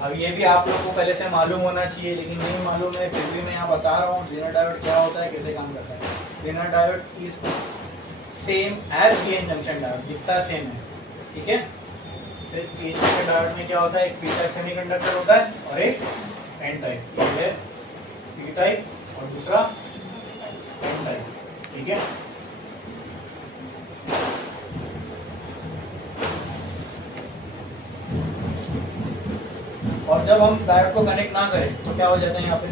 अब ये भी आप लोगों को पहले से मालूम होना चाहिए, लेकिन नहीं मालूम है फिर भी मैं यहाँ बता रहा हूँ जेनर डायोड क्या होता है, कैसे काम करता है। Zener diode is same as PN junction diode, जितना सेम है, ठीक है। सिर्फ पीएन जंक्शन डायोड में क्या होता है, एक पी टाइप सेमीकंडक्टर होता है और एक एन टाइप, ये है पी टाइप और दूसरा एन टाइप, ठीक है। और जब हम डायोड को कनेक्ट ना करें तो क्या हो जाता है, यहाँ पे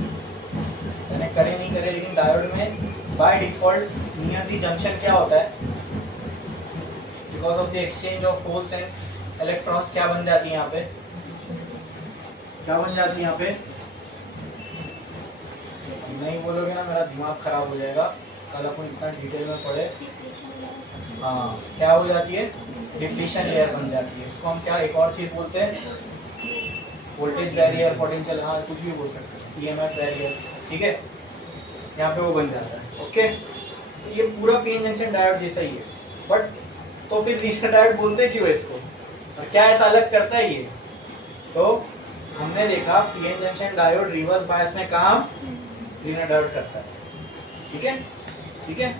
कनेक्ट करें नहीं करें, लेकिन डायोड में by default near the junction क्या होता है, because of the exchange of holes and electrons क्या बन जाती है यहाँ पे, क्या बन जाती है यहाँ पे, नहीं बोलोगे ना मेरा दिमाग खराब हो जाएगा, कल अपन इतना डिटेल में पढ़े। हाँ, क्या हो जाती है, डिप्लीशन लेयर बन जाती है, इसको हम क्या एक और चीज बोलते हैं, वोल्टेज बैरियर, पोटेंशियल, हाँ कुछ भी बोल सकते हैं, ईएमएफ बैरियर, ठीक है। यहाँ पे वो बन जाता है, ओके। तो ये पूरा पीएन जंक्शन डायोड जैसा ही है, बट तो फिर लीनियर डायोड बोलते क्यों है इसको, और क्या ऐसा अलग करता है ये। तो हमने देखा PN junction diode reverse bias में काम लीनियर डायोड करता है, ठीक है, ठीक है।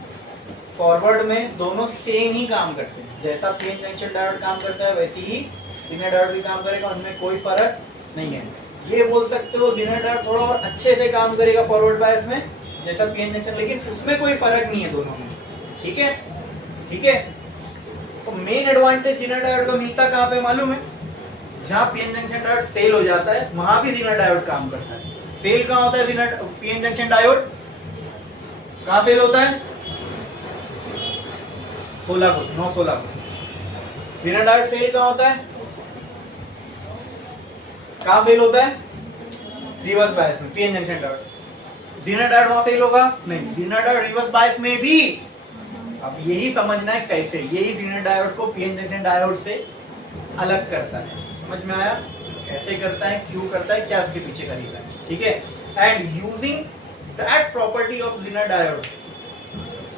फॉरवर्ड में दोनों सेम ही काम करते हैं, जैसा पीएन जंक्शन डायोड काम करता है वैसे ही लीनियर डायोड भी काम करेगा, उनमें कोई फर्क नहीं है। ये बोल सकते हो लीनियर डायोड थोड़ा और अच्छे से काम करेगा फॉरवर्ड बायस में जैसा पीएन जंक्शन, लेकिन उसमें कोई फर्क नहीं है दोनों में, ठीक है, ठीक है। तो मेन एडवांटेज लीनियर डायोड का मिलता कहाँ पे मालूम है, जहाँ पीएन जंक्शन डायोड फेल हो जाता है वहां भी लीनियर डायोड काम करता है। फेल कहाँ होता है पीएन जंक्शन डायोड, कहाँ फेल होता है, 16 को 916 को। लीनियर डायोड फेल कहाँ होता है, कहाँ फेल होता है, रिवर्स बायस में, PN junction diode. Linear diode वहां फेल होगा नहीं, लीनियर डायोड रिवर्स बायस में भी। अब यही समझना है कैसे, यही लीनियर डायोड को पीएन जंक्शन डायोड से अलग करता है, समझ में आया, कैसे करता है, क्यों करता है, क्या उसके पीछे का रीजन है, ठीक है। And using that property of linear diode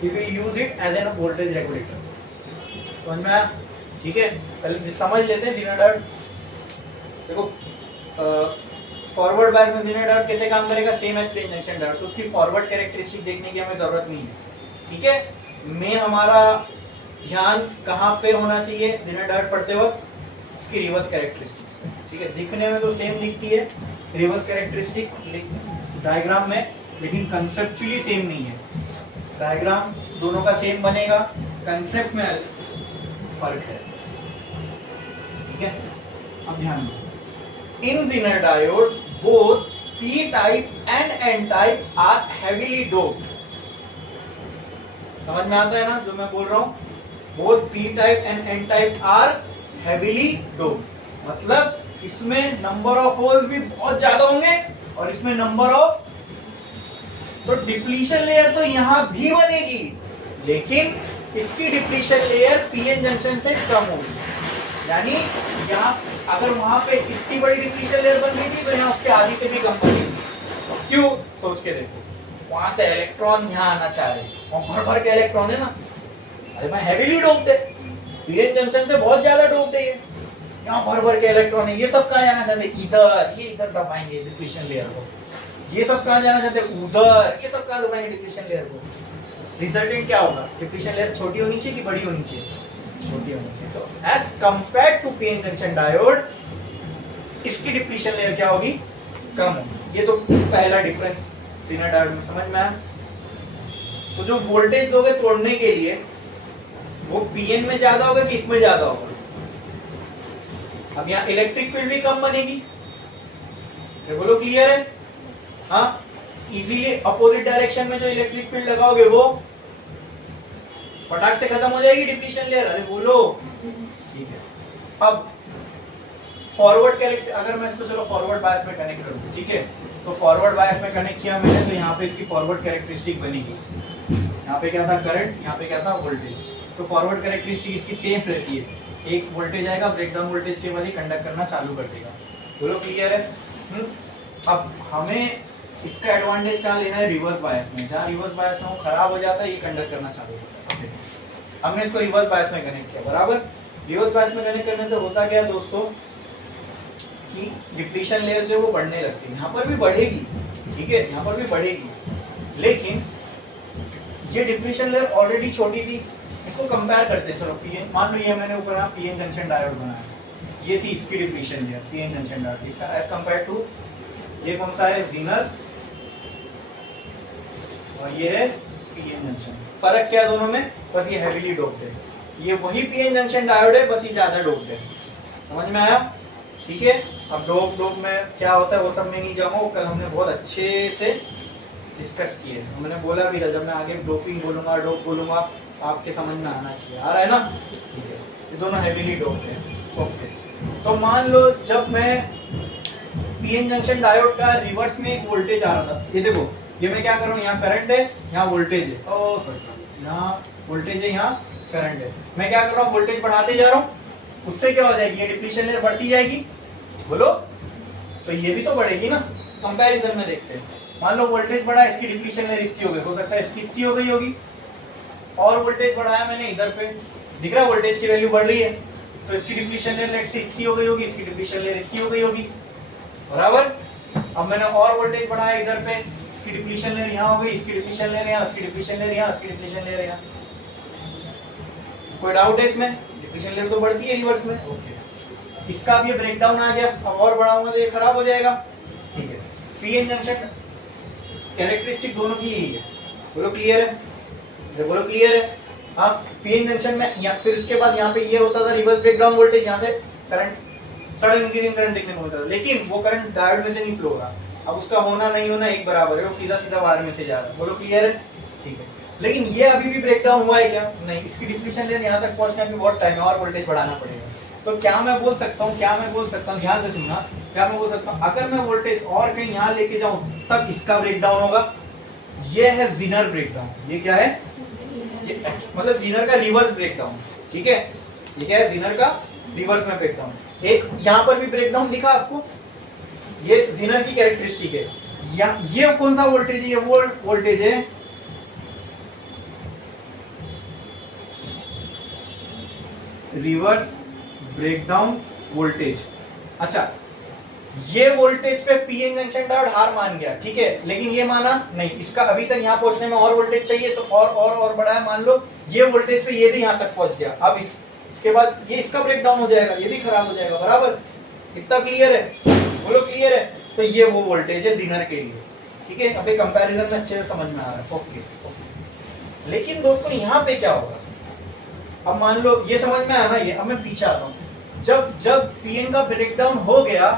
you will use it as an voltage regulator, समझ में आया, ठीक है। पहले समझ लेते हैं लीनियर डायोड। देखो फॉरवर्ड बायस में लीनियर डायोड कैसे काम करेगा, same as PN junction diode, तो उसकी फॉरवर्ड कैरेक्टरिस्टिक देखने की हमें जरूरत नहीं है, ठीक है। मेन हमारा ध्यान कहाँ पे होना चाहिए लीनियर डायोड पढ़ते वक्त, उसकी रिवर्स कैरेक्टरिस्टिक्स, ठीक है। दिखने में तो सेम दिखती है रिवर्स कैरेक्टरिस्टिक डायग्राम में, लेकिन कंसेप्चुअली सेम नहीं है। डायग्राम दोनों का सेम बनेगा, कंसेप्ट में फर्क है, ठीक है। अब ध्यान दो, in linear diode both P type and N type are heavily doped, समझ में आता है ना जो मैं बोल रहा हूं, both P type and N type are heavily doped, मतलब इसमें नंबर ऑफ होल्स भी बहुत ज्यादा होंगे और इसमें नंबर ऑफ, तो डिप्लीशन लेयर तो यहां भी बनेगी, लेकिन इसकी डिप्लीशन लेयर पीएन जंक्शन से कम होगी, यानी यहाँ अगर वहां पे इतनी बड़ी डिप्लीशन लेयर बन गई थी तो यहाँ उसके आधी से भी कम बनेगी। क्यों, सोच के देखो, वहां से इलेक्ट्रॉन यहाँ आना चाह रहे, वहां भर भर के इलेक्ट्रॉन है ना, अरे मैं हेवीली डोप्ड है, पीएन जंक्शन से बहुत ज्यादा डोप्ड है, यहाँ भर भर के इलेक्ट्रॉन है, ये सब कहाँ जाना चाहते, इधर, ये इधर दबाएंगे डिप्लीशन लेयर को, ये सब कहाँ जाना चाहते हैं, उधर, ये सब कहाँ दबाएंगे डिप्लीशन लेयर को। रिजल्टेंट क्या होगा, डिप्लीशन लेयर छोटी होनी चाहिए कि बड़ी होनी चाहिए, छोटी होनी चाहिए। तो as compare to PN junction diode इसकी डिप्लीशन लेयर क्या होगी, कम होगी। ये तो पहला डिफरेंस लीनियर डायोड में, समझ में आया। तो जो वोल्टेज दोगे तोड़ने के लिए वो पीएन में ज्यादा होगा कि इसमें ज्यादा होगा, अब यहाँ इलेक्ट्रिक फील्ड भी कम बनेगी, बोलो क्लियर है, हाँ। इजीली अपोजिट डायरेक्शन में जो इलेक्ट्रिक फील्ड लगाओगे वो फटाक से खत्म हो जाएगी डिप्लीशन लेयर, अरे बोलो, ठीक है। अब फॉरवर्ड कैरेक्टर, अगर मैं इसको चलो फॉरवर्ड बायस में कनेक्ट करूं, ठीक है, तो फॉरवर्ड बायस में कनेक्ट किया मैंने, तो यहाँ पे इसकी फॉरवर्ड कैरेक्टरिस्टिक बनेगी, यहाँ पे क्या था करंट, यहाँ पे क्या था वोल्टेज, तो फॉरवर्ड कैरेक्टरिस्टिक इसकी सेम रहती है, एक वोल्टेज आएगा, ब्रेकडाउन वोल्टेज के बाद ही कंडक्ट करना चालू कर देगा, बोलो क्लियर है। अब हमें इसका एडवांटेज कहाँ लेना है, रिवर्स बायस में, जहाँ रिवर्स बायस में वो खराब हो जाता है, ये कंडक्ट करना चालू होता है। हमने इसको रिवर्स बायस में कनेक्ट किया, बराबर। रिवर्स बायस में कनेक्ट करने से होता क्या दोस्तों, कि डिप्लीशन लेयर जो है वो बढ़ने लगती है, यहाँ पर भी बढ़ेगी, ठीक है, यहाँ पर भी बढ़ेगी, लेकिन ये डिप्लीशन लेयर ऑलरेडी छोटी थी। इसको कंपेयर करते हैं, चलो पीएन, मान लो ये मैंने ऊपर यहाँ पीएन जंक्शन डायोड बनाया, ये थी इसकी depletion layer PN junction diode, इसका एज कंपेयर टू ये कौन सा है, ज़ीनर, और ये है पीएन जंक्शन। फर्क क्या है दोनों में, बस ये हैवीली डोप्ड है, ये वही पीएन जंक्शन डायोड है, बस ये ज्यादा डोप्ड है। समझ में आया, ठीक है। अब डोप में क्या होता है वो सब में नहीं जाऊंगा, वो कल हमने बहुत अच्छे से डिस्कस किए, मैंने बोला भी था जब मैं आगे डोपिंग बोलूंगा, डोप बोलूंगा, आपके समझ में आना चाहिए, आ रहा है ना, ठीक है। ये दोनों हैवीली डोप्ड है, ओके। तो मान लो जब मैं पीएन जंक्शन डायोड का रिवर्स में एक वोल्टेज आ रहा था, ये देखो, ये मैं क्या कर रहा हूँ, यहाँ करंट है, यहाँ वोल्टेज है, ओ सॉरी, यहाँ वोल्टेज है, यहाँ करंट है, मैं क्या कर रहा हूँ, वोल्टेज बढ़ाते जा रहा हूँ, उससे क्या हो जाएगी, ये डिप्लीशन लेयर बढ़ती जाएगी, बोलो, तो ये भी तो बढ़ेगी ना। कंपैरिजन में देखते हैं, मान लो वोल्टेज बढ़ा, इसकी डिप्लीशन लेयर इतनी हो गई, हो सकता है इसकी इतनी हो गई होगी, और वोल्टेज बढ़ाया मैंने इधर पे, दिख रहा है वोल्टेज की वैल्यू बढ़ रही है, तो इसकी डिप्लीशन लेयर लेट से इतनी हो गई होगी, इसकी डिप्लीशन लेयर इतनी हो गई होगी, बराबर। अब मैंने और वोल्टेज बढ़ाया इधर पे, इसकी डिप्लीशन लेयर यहाँ हो गई, इसकी डिप्लीशन लेयर यहाँ, इसकी डिप्लीशन लेयर यहाँ, इसकी डिप्लीशन लेयर यहाँ। कोई डाउट है इसमें, डिप्लीशन लेयर तो बढ़ती है रिवर्स में, ओके। इसका भी ब्रेकडाउन आ गया, अब और बढ़ाऊंगा तो ये खराब हो जाएगा, ठीक है। पीएन जंक्शन कैरेक्टरिस्टिक दोनों की यही है, बोलो क्लियर है, बोलो क्लियर है। हाँ, पीएन जंक्शन में या फिर उसके बाद यहाँ पे ये होता था रिवर्स ब्रेकडाउन वोल्टेज, यहाँ से करंट सडन इंक्रीजिंग करंट देखने को मिलता था, लेकिन वो करंट डायोड में से नहीं फ्लो हो रहा, अब उसका होना नहीं होना एक बराबर है, वो सीधा सीधा बाहर में से जा रहा है, बोलो क्लियर है, ठीक है। लेकिन ये अभी भी ब्रेकडाउन हुआ है क्या, नहीं, इसकी डिप्लीशन लेयर यहाँ तक पहुंचने में बहुत टाइम है और वोल्टेज बढ़ाना पड़ेगा। तो क्या मैं बोल सकता हूँ, ध्यान से सुनना, क्या मैं बोल सकता हूँ, अगर मैं वोल्टेज और कहीं यहाँ लेके जाऊं तब इसका ब्रेकडाउन होगा। ये है ज़ीनर ब्रेकडाउन, ये क्या है, ये मतलब ज़ीनर का रिवर्स ब्रेकडाउन, ठीक है। ये क्या है, ज़ीनर का रिवर्स में ब्रेकडाउन। एक यहाँ पर भी ब्रेकडाउन दिखा आपको, ये ज़ीनर की कैरेक्टरिस्टिक है। ये कौन सा वोल्टेज है, ये वो वोल्टेज है रिवर्स ब्रेकडाउन वोल्टेज। अच्छा, ये वोल्टेज पे पीएन जंक्शन डायोड हार मान गया, ठीक है, लेकिन ये माना नहीं, इसका अभी तक यहाँ पहुंचने में और वोल्टेज चाहिए, तो और बढ़ा है, मान लो ये वोल्टेज पे ये भी यहाँ तक पहुंच गया, अब इसके बाद ये इसका ब्रेकडाउन हो जाएगा, ये भी खराब हो जाएगा, बराबर। इतना क्लियर है, बोलो क्लियर है। तो ये वो वोल्टेज है ज़ीनर के लिए, ठीक है। अभी कंपैरिजन में अच्छे से समझ में आ रहा है, ओके। लेकिन दोस्तों यहाँ पे क्या होगा, अब मान लो ये समझ में आया ना, ये अब मैं पीछे आता हूँ, जब पीएन का ब्रेकडाउन हो गया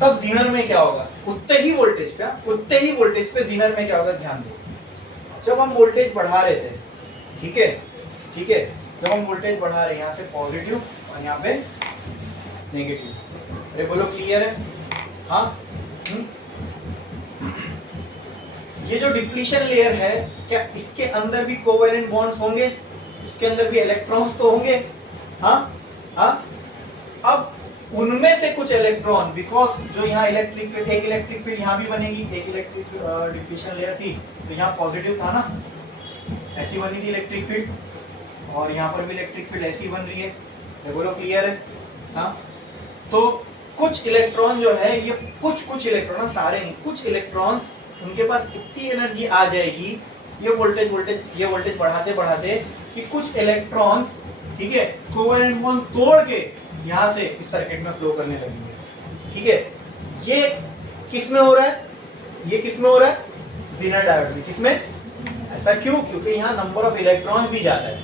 तब ज़ीनर में क्या होगा, उतने ही वोल्टेज पे ज़ीनर में क्या होगा, ध्यान दो। जब हम वोल्टेज बढ़ा रहे थे, ठीक है, जब हम वोल्टेज बढ़ा रहे हैं यहाँ से पॉजिटिव और यहाँ पे नेगेटिव, अरे बोलो क्लियर है, हाँ। ये जो डिप्लीशन लेयर है, क्या इसके अंदर भी कोवेलेंट बॉन्ड्स होंगे, इसके अंदर भी इलेक्ट्रॉन्स तो होंगे, हाँ। अब उनमें से कुछ इलेक्ट्रॉन, बिकॉज जो यहाँ इलेक्ट्रिक फील्ड, एक इलेक्ट्रिक फील्ड यहाँ भी बनेगी, एक इलेक्ट्रिक डिप्लीशन लेयर थी तो यहाँ पॉजिटिव था ना, ऐसी बनी थी इलेक्ट्रिक फील्ड, और यहाँ पर भी इलेक्ट्रिक फील्ड ऐसी बन रही है, ये बोलो क्लियर है, हाँ। तो कुछ इलेक्ट्रॉन जो है, ये कुछ इलेक्ट्रॉन, सारे नहीं, कुछ इलेक्ट्रॉन्स उनके पास इतनी एनर्जी आ जाएगी, ये वोल्टेज बढ़ाते कि कुछ इलेक्ट्रॉन्स, ठीक है, कोवेलेंट बॉन्ड तोड़ के यहां से इस सर्किट में फ्लो करने लगेंगे, ठीक है। ये किस में हो रहा है, ज़ीनर डायोड में। किसमें, ऐसा क्यों, क्योंकि यहाँ नंबर ऑफ इलेक्ट्रॉन्स भी ज्यादा है,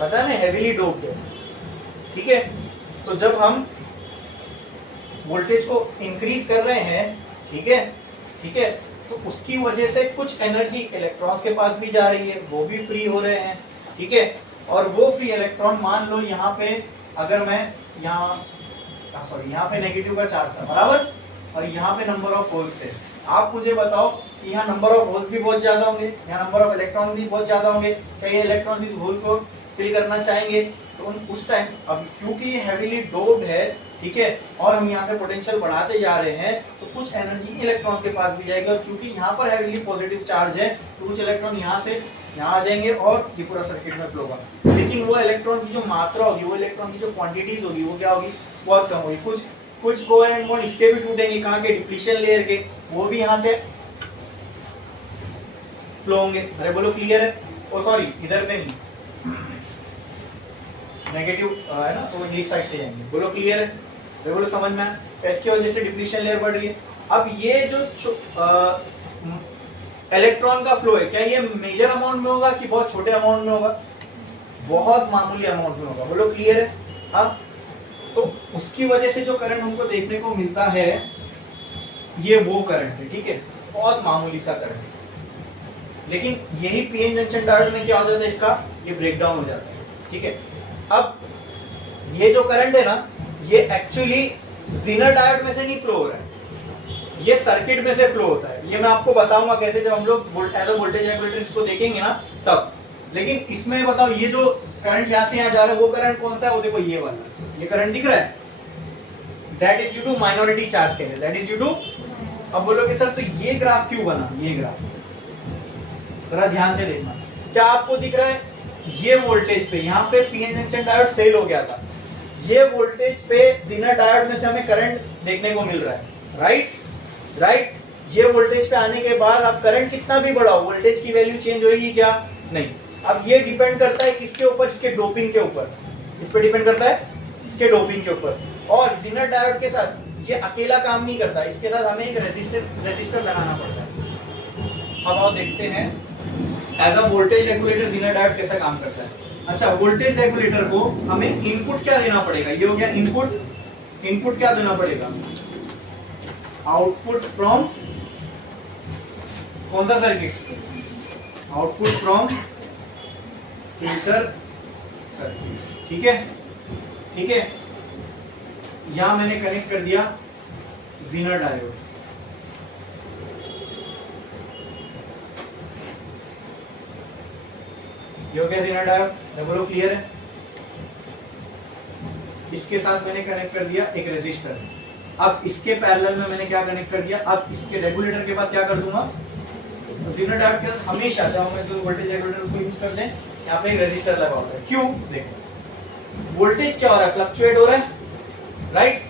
पता है ना, हेवीली डोप्ड है, ठीक है। तो जब हम वोल्टेज को इंक्रीज कर रहे हैं, ठीक है, तो उसकी वजह से कुछ एनर्जी इलेक्ट्रॉन्स के पास भी जा रही है, वो भी फ्री हो रहे हैं, ठीक है। और वो फ्री इलेक्ट्रॉन, मान लो यहाँ पे अगर मैं यहाँ पे नेगेटिव का चार्ज था, बराबर, और यहाँ पे नंबर ऑफ होल्स थे, आप मुझे बताओ कि यहाँ नंबर ऑफ होल्स भी बहुत ज्यादा होंगे, यहाँ नंबर ऑफ इलेक्ट्रॉन भी बहुत ज्यादा होंगे, क्या ये इलेक्ट्रॉन इस होल को फिल करना चाहेंगे, तो उस टाइम, अब क्योंकि ये हेवीली डोप्ड है, ठीक है, और हम यहाँ से पोटेंशियल बढ़ाते जा रहे हैं, तो कुछ एनर्जी इलेक्ट्रॉन्स के पास भी जाएगी, और क्योंकि यहाँ पर हेवीली पॉजिटिव चार्ज है, तो कुछ इलेक्ट्रॉन यहाँ से यहाँ आ जाएंगे और ये पूरा सर्किट में फ्लो होगा। लेकिन वो इलेक्ट्रॉन की जो मात्रा होगी, वो इलेक्ट्रॉन की जो क्वांटिटीज होगी, वो क्या होगी, बहुत कम होगी। कुछ कुछ कोवेलेंट बॉन्ड इसके भी टूटेंगे, कहाँ के, डिप्लीशन लेयर के, वो भी यहाँ से फ्लो होंगे। अरे बोलो क्लियर है? ओ सॉरी, इधर पे नहीं, नेगेटिव है ना, तो इंग्लिश साइड से जाएंगे। बोलो क्लियर है? अरे बोलो समझ में आया? इसकी वजह से डिप्लीशन लेयर बढ़ रही है। अब ये जो इलेक्ट्रॉन का फ्लो है, क्या ये मेजर अमाउंट में होगा कि बहुत छोटे अमाउंट में होगा? बहुत मामूली अमाउंट में होगा। बोलो क्लियर है? हाँ, तो उसकी वजह से जो करंट हमको देखने को मिलता है ये वो करंट है, ठीक है, बहुत मामूली सा करंट। लेकिन यही पीएन जंक्शन डायोड में क्या हो जाता है, इसका ये ब्रेकडाउन हो जाता है, ठीक है। अब ये जो करंट है ना, ये एक्चुअली जीनर डायोड में से नहीं फ्लो हो रहा है, ये सर्किट में से फ्लो होता है। ये मैं आपको बताऊंगा कैसे, जब हम लोग एज अ वोल्टेज रेगुलेटर इसको देखेंगे ना तब। लेकिन इसमें बताओ, ये जो करंट यहाँ से यहाँ जा रहा है वो करंट कौन सा है? वो देखो ये वाला, ये करंट दिख रहा है, that is due to minority charge कह रहे हैं, दैट इज ड्यू टू। अब बोलोगे सर तो ये ग्राफ क्यों बना? ये ग्राफ जरा ध्यान से देखना, क्या आपको दिख रहा है? ये वोल्टेज पे यहाँ पे पीएन जंक्शन डायोड फेल हो गया था, ये वोल्टेज पे जीनर डायोड में से हमें करंट देखने को मिल रहा है, राइट राइट। ये वोल्टेज पे आने के बाद आप करंट कितना भी बढ़ाओ, वोल्टेज की वैल्यू चेंज होगी क्या? नहीं। अब ये डिपेंड करता है किसके ऊपर? इसके डोपिंग के ऊपर। इस पे डिपेंड करता है इसके डोपिंग के ऊपर। और जीनर डायोड के साथ ये अकेला काम नहीं करता, इसके साथ हमें एक रेजिस्टर लगाना पड़ता है। अब आओ देखते हैं as a voltage regulator Zener diode कैसा काम करता है। अच्छा, वोल्टेज रेगुलेटर को हमें इनपुट क्या देना पड़ेगा? ये हो गया इनपुट। इनपुट क्या देना पड़ेगा? आउटपुट फ्रॉम कौन सा circuit? Output from filter circuit, ठीक है, ठीक है। यहां मैंने कनेक्ट कर दिया जीनर डायोड, ये हो गया जीनर डायोड। बोलो क्लियर है? इसके साथ मैंने कनेक्ट कर दिया एक रेजिस्टर। अब इसके पैरेलल में मैंने क्या कनेक्ट कर दिया? अब इसके रेगुलेटर के बाद क्या कर दूंगा? तो जीनर डायोड के साथ हमेशा जब हम जो वोल्टेज रेगुलेटर उसको यूज करते हैं, यहाँ पे एक रेजिस्टर लगा होता है। क्यों? देखो वोल्टेज क्या हो रहा है, फ्लक्चुएट हो रहा है, राइट।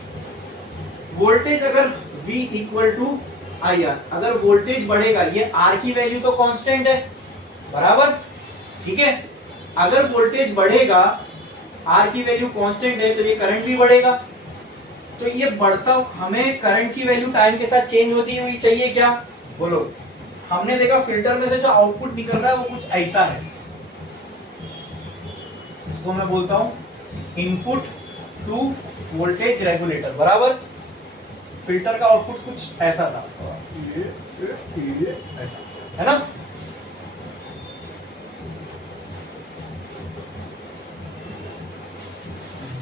वोल्टेज अगर V equal to I R, अगर वोल्टेज बढ़ेगा, ये R की वैल्यू तो कांस्टेंट है, बराबर, ठीक है। अगर वोल्टेज बढ़ेगा, R की वैल्यू कांस्टेंट है, तो ये करंट भी बढ़ेगा। तो ये बढ़ता, हमें करंट की वैल्यू टाइम के साथ चेंज होती हुई चाहिए क्या? बोलो। हमने देखा फिल्टर में से जो आउटपुट निकल रहा है वो कुछ ऐसा है, इसको मैं बोलता हूं इनपुट टू वोल्टेज रेगुलेटर, बराबर। फिल्टर का आउटपुट कुछ ऐसा था, ये ऐसा है ना।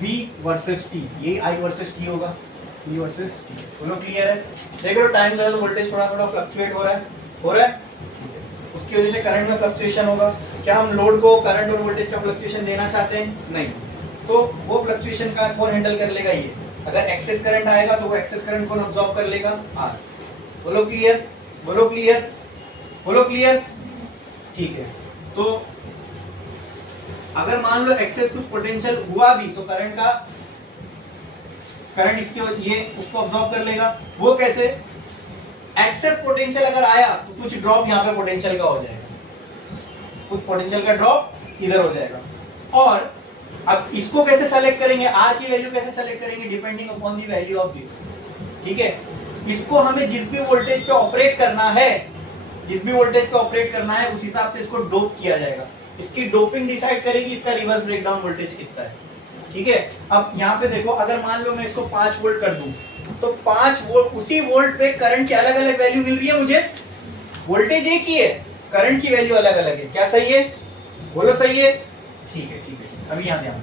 V वर्सेस T, ये I वर्सेस T होगा, V वर्सेस T। दोनों क्लियर है? देख रहे हो टाइम के साथ वोल्टेज थोड़ा थोड़ा फ्लक्चुएट हो रहा है, हो रहा है। उसकी वजह से करंट में फ्लक्चुएशन होगा। क्या हम लोड को करंट और वोल्टेज का फ्लक्चुएशन देना चाहते हैं? नहीं। तो वो फ्लक्चुएशन का कौन हैंडल कर लेगा? ये। अगर एक्सेस करंट आएगा तो वो एक्सेस करंट कौन अब्सॉर्ब कर लेगा? R। बोलो क्लियर? बोलो क्लियर? बोलो क्लियर? ठीक है। तो अगर मान लो एक्सेस कुछ पोटेंशियल हुआ भी तो करंट इसके ये उसको अब्सॉर्ब कर लेगा। वो कैसे? एक्सेस पोटेंशियल अगर आया तो कुछ ड्रॉप यहाँ पे पोटेंशियल का हो जाएगा, कुछ पोटेंशियल का ड्रॉप इधर हो जाएगा। और अब इसको कैसे सेलेक्ट करेंगे? आर की वैल्यू कैसे सेलेक्ट करेंगे? Depending upon the value of this, ठीक है। इसको हमें जिस भी वोल्टेज पे ऑपरेट करना है, जिस भी वोल्टेज पे ऑपरेट करना है उस हिसाब से इसको डोप किया जाएगा। इसकी डोपिंग डिसाइड करेगी इसका रिवर्स ब्रेकडाउन वोल्टेज कितना है, ठीक है। अब यहाँ पे देखो, अगर मान लो मैं इसको 5 वोल्ट कर दूं तो 5 वोल्ट, उसी वोल्ट पे करंट की अलग अलग वैल्यू मिल रही है मुझे। वोल्टेज एक ही है, करंट की वैल्यू अलग अलग है। क्या सही है? बोलो सही है? ठीक है, ठीक है। अभी यहाँ ध्यान,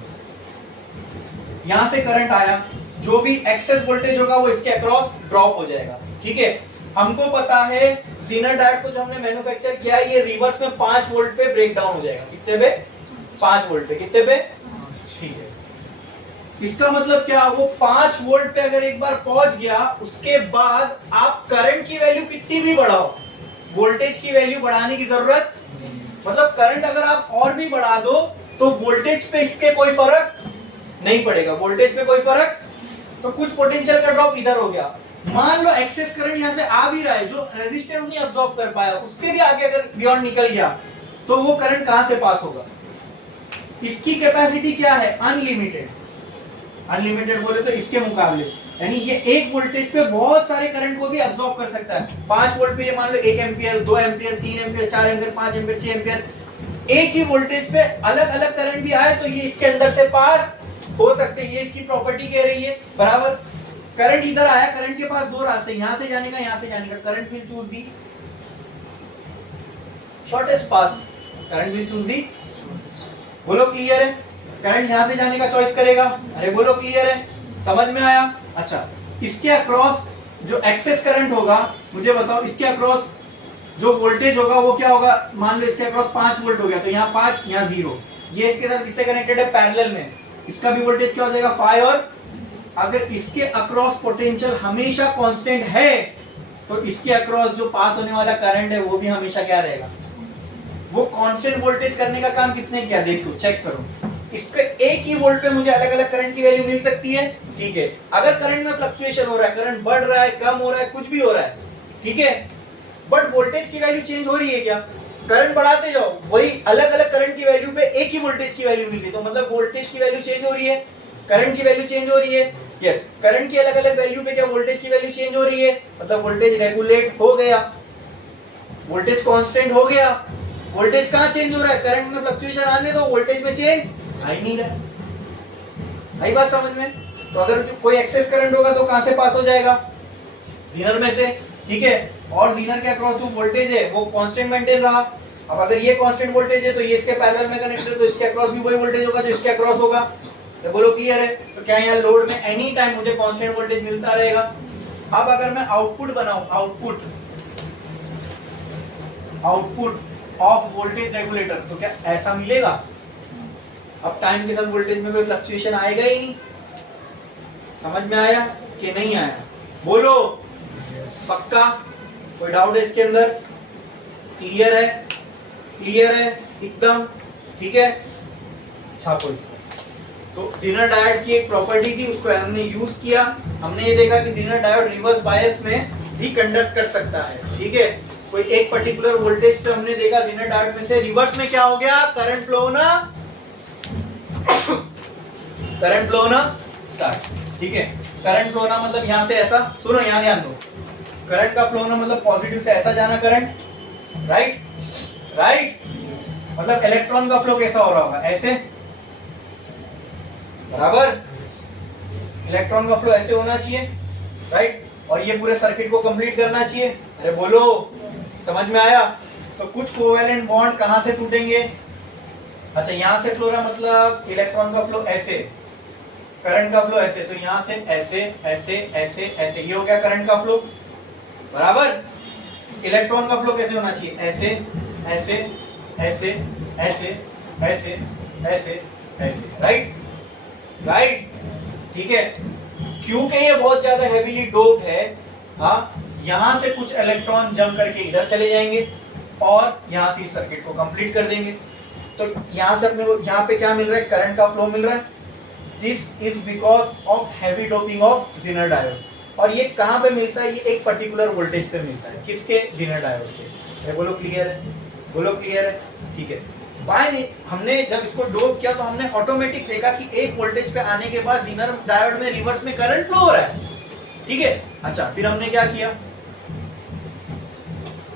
यहां से करंट आया, जो भी एक्सेस वोल्टेज होगा वो इसके अक्रॉस ड्रॉप हो जाएगा, ठीक है। हमको पता है जीनर डायोड को जो हमने मैन्युफैक्चर किया ये रिवर्स में 5 वोल्ट पे ब्रेक डाउन हो जाएगा। कितने पे? 5 वोल्ट पे। कितने पे? ठीक है। इसका मतलब क्या? वो 5 वोल्ट पे अगर एक बार पहुंच गया, उसके बाद आप करंट की वैल्यू कितनी भी बढ़ाओ, वोल्टेज की वैल्यू बढ़ाने की जरूरत, मतलब करंट अगर आप और भी बढ़ा दो तो वोल्टेज पे इसके कोई फर्क नहीं पड़ेगा, वोल्टेज पे कोई फर्क। तो कुछ पोटेंशियल का ड्रॉप इधर हो गया। मान लो एक्सेस करंट यहां से आ भी रहा है, जो रेजिस्टेंस नहीं अब्सॉर्ब कर पाया उसके भी आगे अगर बियॉन्ड निकल गया तो वो करंट कहां से पास होगा? इसकी कैपेसिटी क्या है? अनलिमिटेड। अनलिमिटेड बोले तो इसके मुकाबले, यानी ये एक वोल्टेज पे बहुत सारे करंट को भी अब्सॉर्ब कर सकता है। 5 वोल्ट पे ये मान लो 1 ampere, 2 ampere, 3 ampere, 4 ampere, 5 ampere, 6 ampere, एक ही वोल्टेज पे अलग अलग करंट भी आए तो ये इसके अंदर से पास हो सकते हैं। ये इसकी प्रॉपर्टी कह रही है। बराबर, करंट इधर आया, करंट के पास दो रास्ते, यहां से जाने का, यहां से जाने का। Current will choose the shortest path. Current will choose दी, बोलो क्लियर है? करंट यहां से जाने का चॉइस करेगा। अरे बोलो क्लियर है? समझ में आया? अच्छा, इसके अक्रॉस जो एक्सेस करंट होगा, मुझे बताओ इसके अक्रॉस जो वोल्टेज होगा वो क्या होगा? मान लो इसके अक्रॉस 5 वोल्ट हो गया तो यहाँ 5, यहाँ 0। ये इसके साथ किससे कनेक्टेड है? पैरेलल में। इसका भी वोल्टेज क्या हो जाएगा? 5। और अगर इसके अक्रॉस पोटेंशियल हमेशा कांस्टेंट है तो इसके अक्रॉस जो पास होने वाला करंट है वो भी हमेशा क्या रहेगा? वो कांस्टेंट वोल्टेज करने का काम किसने किया? देखो, चेक करो। इसके एक ही वोल्ट पे मुझे अलग अलग करंट की वैल्यू मिल सकती है, ठीक है। अगर करंट में फ्लक्चुएशन हो रहा है, करंट बढ़ रहा है, कम हो रहा है, कुछ भी हो रहा है, ठीक है, बट वोल्टेज की वैल्यू चेंज हो रही है क्या? करंट बढ़ाते जाओ, वही अलग अलग करंट की वैल्यू पे एक ही वोल्टेज की वैल्यू मिल रही है, तो मतलब वोल्टेज की वैल्यू चेंज हो रही है, करंट की वैल्यू चेंज हो रही है। यस, करंट की अलग अलग वैल्यू पे क्या वोल्टेज की वैल्यू चेंज हो रही है? मतलब वोल्टेज रेगुलेट हो गया, वोल्टेज कांस्टेंट हो गया। वोल्टेज कहां चेंज हो रहा है? करंट में फ्लक्चुएशन आने दो, वोल्टेज में चेंज आ ही नहीं रहा। आई बात समझ में? तो अगर कोई एक्सेस करंट होगा तो कहां से पास हो जाएगा? जीनर में से, ठीक है। और जीनर के अक्रॉस जो वोल्टेज है वो कांस्टेंट मेंटेन रहा। अब अगर ये कांस्टेंट वोल्टेज है तो ये इसके पैरेलल में कनेक्टेड है, तो इसके अक्रॉस भी वही वोल्टेज होगा जो इसके अक्रॉस होगा। तो बोलो क्लियर है? तो क्या यहाँ लोड में एनी टाइम मुझे कांस्टेंट वोल्टेज मिलता रहेगा? अब अगर मैं आउटपुट बनाऊं, आउटपुट ऑफ वोल्टेज रेगुलेटर, तो क्या ऐसा मिलेगा? अब टाइम के साथ वोल्टेज में कोई फ्लक्चुएशन आएगा ही नहीं। समझ में आया कि नहीं आया? बोलो पक्का? कोई डाउट है इसके अंदर? क्लियर है? क्लियर है एकदम? ठीक है, छापो इसको। तो जीनर डायोड की एक प्रॉपर्टी थी, उसको हमने यूज किया। हमने ये देखा कि जीनर डायोड रिवर्स बायस में भी कंडक्ट कर सकता है, ठीक है। कोई एक पर्टिकुलर वोल्टेज पे हमने देखा जीनर डायोड में से रिवर्स में क्या हो गया? करंट फ्लो होना, करंट फ्लो होना स्टार्ट, ठीक है। करंट फ्लो होना मतलब यहां से ऐसा, सुनो यहां ध्यान दो, करंट का फ्लो होना मतलब पॉजिटिव से ऐसा जाना करंट, राइट? राइट, मतलब इलेक्ट्रॉन का फ्लो कैसा हो रहा होगा? ऐसे, बराबर। इलेक्ट्रॉन का फ्लो ऐसे होना चाहिए, राइट? और ये पूरे सर्किट को कंप्लीट करना चाहिए। अरे बोलो, समझ में आया? तो कुछ कोवेलेंट बॉन्ड कहां से टूटेंगे? अच्छा, यहां से फ्लो रहा मतलब इलेक्ट्रॉन का फ्लो ऐसे, करंट का फ्लो ऐसे, तो यहां से ऐसे ऐसे ऐसे ऐसे, ये हो गया करंट का फ्लो, बराबर। इलेक्ट्रॉन का फ्लो कैसे होना चाहिए? ऐसे ऐसे ऐसे ऐसे ऐसे ऐसे ऐसे, राइट? राइट, ठीक है। क्योंकि ये बहुत ज्यादा हेवीली डोप है, हाँ, यहां से कुछ इलेक्ट्रॉन जंप करके इधर चले जाएंगे और यहां से इस सर्किट को कंप्लीट कर देंगे। तो यहां से अपने को यहाँ पे क्या मिल रहा है? करंट का फ्लो मिल रहा है। This is because of heavy doping of Zener diode. और ये कहां पे मिलता है? ये एक पर्टिकुलर वोल्टेज पे मिलता है। किसके? जीनर डायोड के। बोलो क्लियर है? बोलो क्लियर है? ठीक है। हमने जब इसको डोप किया तो हमने ऑटोमेटिक देखा कि एक वोल्टेज पे आने के बाद जीनर डायोड में रिवर्स में करंट फ्लो हो रहा है, ठीक है। अच्छा, फिर हमने क्या किया?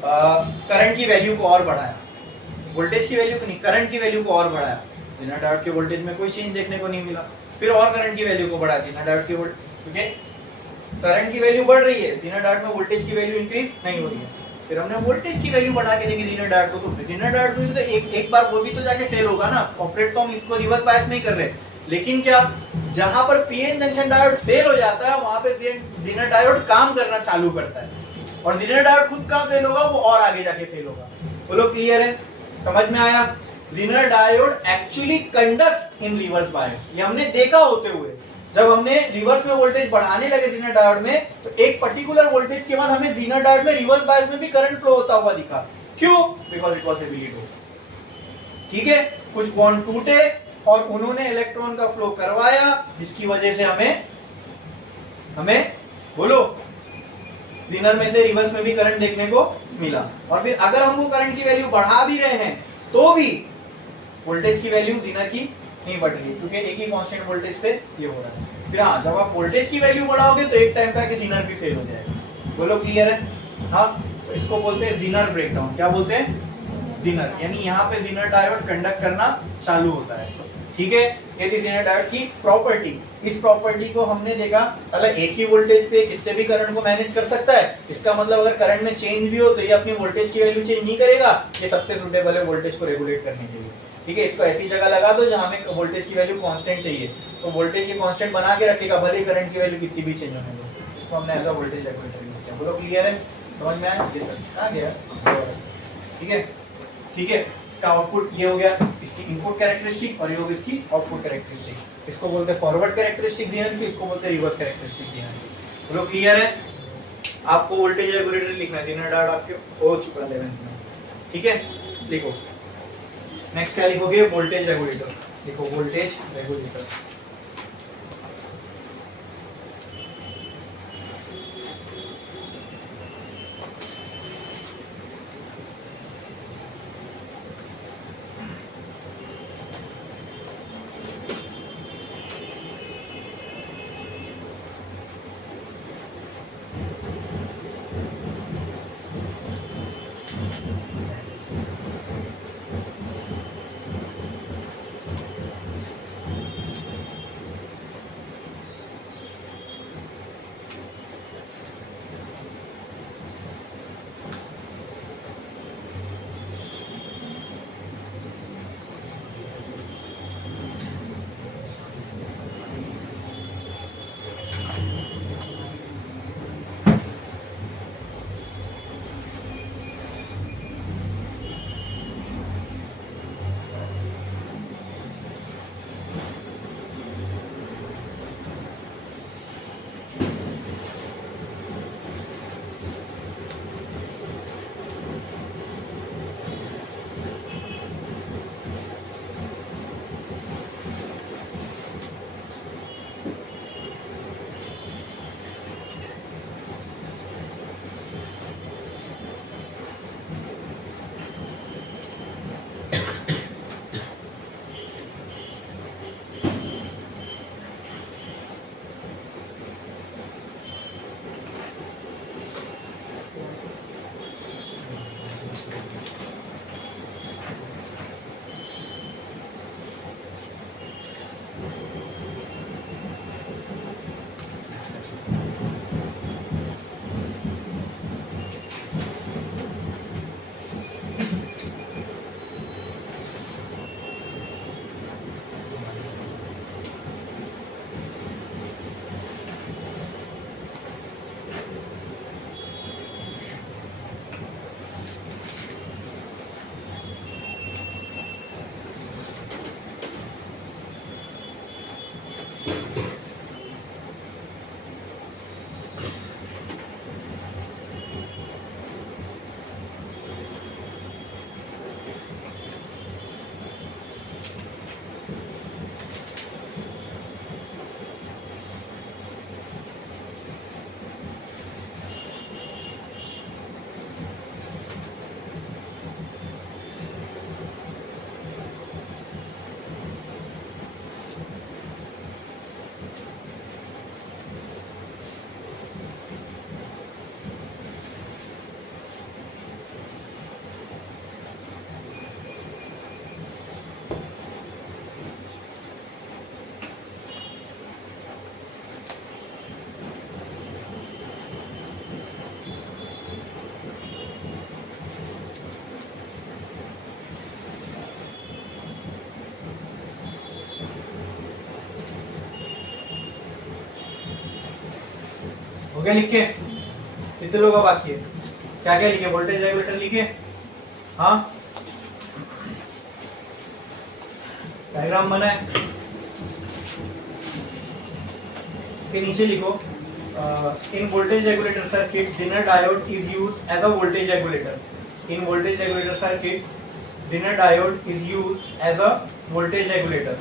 करंट की वैल्यू को और बढ़ाया, वोल्टेज की वैल्यू को नहीं, करंट की वैल्यू को और बढ़ाया। जीनर डायोड के वोल्टेज में कोई चेंज देखने को नहीं मिला। फिर और करंट की वैल्यू को बढ़ाया, जीनर डायोड की वोल्टेज, क्योंकि करंट की वैल्यू बढ़ रही है, जीनर डायोड में वोल्टेज की वैल्यू इंक्रीज नहीं हो रही है। फिर हमने वोल्टेज की वैल्यू बढ़ा के देखी जीनर डायोड को, तो जीनर डायोड में तो एक बार वो भी तो जाके फेल होगा ना। ऑपरेट तो हम इसको रिवर्स बायस नहीं कर रहे, लेकिन क्या, जहां पर पीएन जंक्शन डायोड फेल हो जाता है वहां पे जीनर डायोड काम करना चालू करता है, और जीनर डायोड खुद कहां फेल होगा? वो और आगे जाके फेल होगा। बोलो क्लियर है? समझ में आया? जीनर डायोड एक्चुअली कंडक्ट्स इन रिवर्स बायस, ये हमने देखा होते हुए। जब हमने रिवर्स में वोल्टेज बढ़ाने लगे जीनर डायोड में, तो एक पर्टिकुलर वोल्टेज के बाद हमें जीनर डायोड में रिवर्स बायस में भी करंट फ्लो होता हुआ दिखा। क्यों? Because it was heavily doped, ठीक है। कुछ बॉन्ड टूटे और उन्होंने इलेक्ट्रॉन का फ्लो करवाया, जिसकी वजह से हमें हमें बोलो जीनर में से रिवर्स में भी करंट देखने को मिला। और फिर अगर हम वो करंट की वैल्यू बढ़ा भी रहे हैं तो भी वोल्टेज की वैल्यू जीनर की नहीं बढ़ रही, क्योंकि एक ही कांस्टेंट वोल्टेज पे ये हो रहा है। फिर हाँ, जब आप वोल्टेज की वैल्यू बढ़ाओगे तो एक टाइम पे आके जीनर भी फेल हो जाएगा। बोलो क्लियर है? हाँ, तो इसको बोलते हैं जीनर ब्रेकडाउन। क्या बोलते हैं? जीनर, यानी यहाँ पे जीनर डायोड कंडक्ट करना चालू होता है। ठीक है, ये थी जीनर डायोड की प्रॉपर्टी। इस प्रॉपर्टी को हमने देखा, मतलब एक ही वोल्टेज पे कितने भी करंट को मैनेज कर सकता है। इसका मतलब अगर करंट में चेंज भी हो तो ये अपनी वोल्टेज की वैल्यू चेंज नहीं करेगा, ये सबसे सुटेबल है वोल्टेज को रेगुलेट करने के लिए। ठीक है, इसको ऐसी जगह लगा दो जहां हमें वोल्टेज की वैल्यू कांस्टेंट चाहिए, तो वोल्टेज की कांस्टेंट बना के रखेगा, भले करंट की वैल्यू कितनी भी चेंज होने दो। इसको हमने ऐसा वोल्टेज रेगुलेटर यूज किया। बोलो क्लियर है? समझ में आया? ये सर कहाँ गया? ठीक है, ठीक है। इसका आउटपुट ये हो गया, इसकी इनपुट कैरेक्टरिस्टिक, और ये होगी इसकी आउटपुट कैरेक्टरिस्टिक। इसको बोलते हैं फॉरवर्ड कैरेक्टरिस्टिक जीनर की, इसको बोलते हैं रिवर्स कैरेक्टरिस्टिक जीनर की। बोलो क्लियर है? आपको वोल्टेज रेगुलेटर लिखना है, जीनर डायोड आपके हो चुका 11th में। ठीक है, लिखो। नेक्स्ट क्या लिखोगे? Voltage regulator. लिखो वोल्टेज रेगुलेटर। हो गया लिख के? कितने लोग का बाकी है? क्या क्या लिखे? वोल्टेज रेगुलेटर लिखे? हाँ, डायग्राम बनाए, इसके नीचे लिखो in voltage regulator circuit zener diode is use as a voltage regulator. In voltage regulator circuit zener diode is use as a voltage regulator.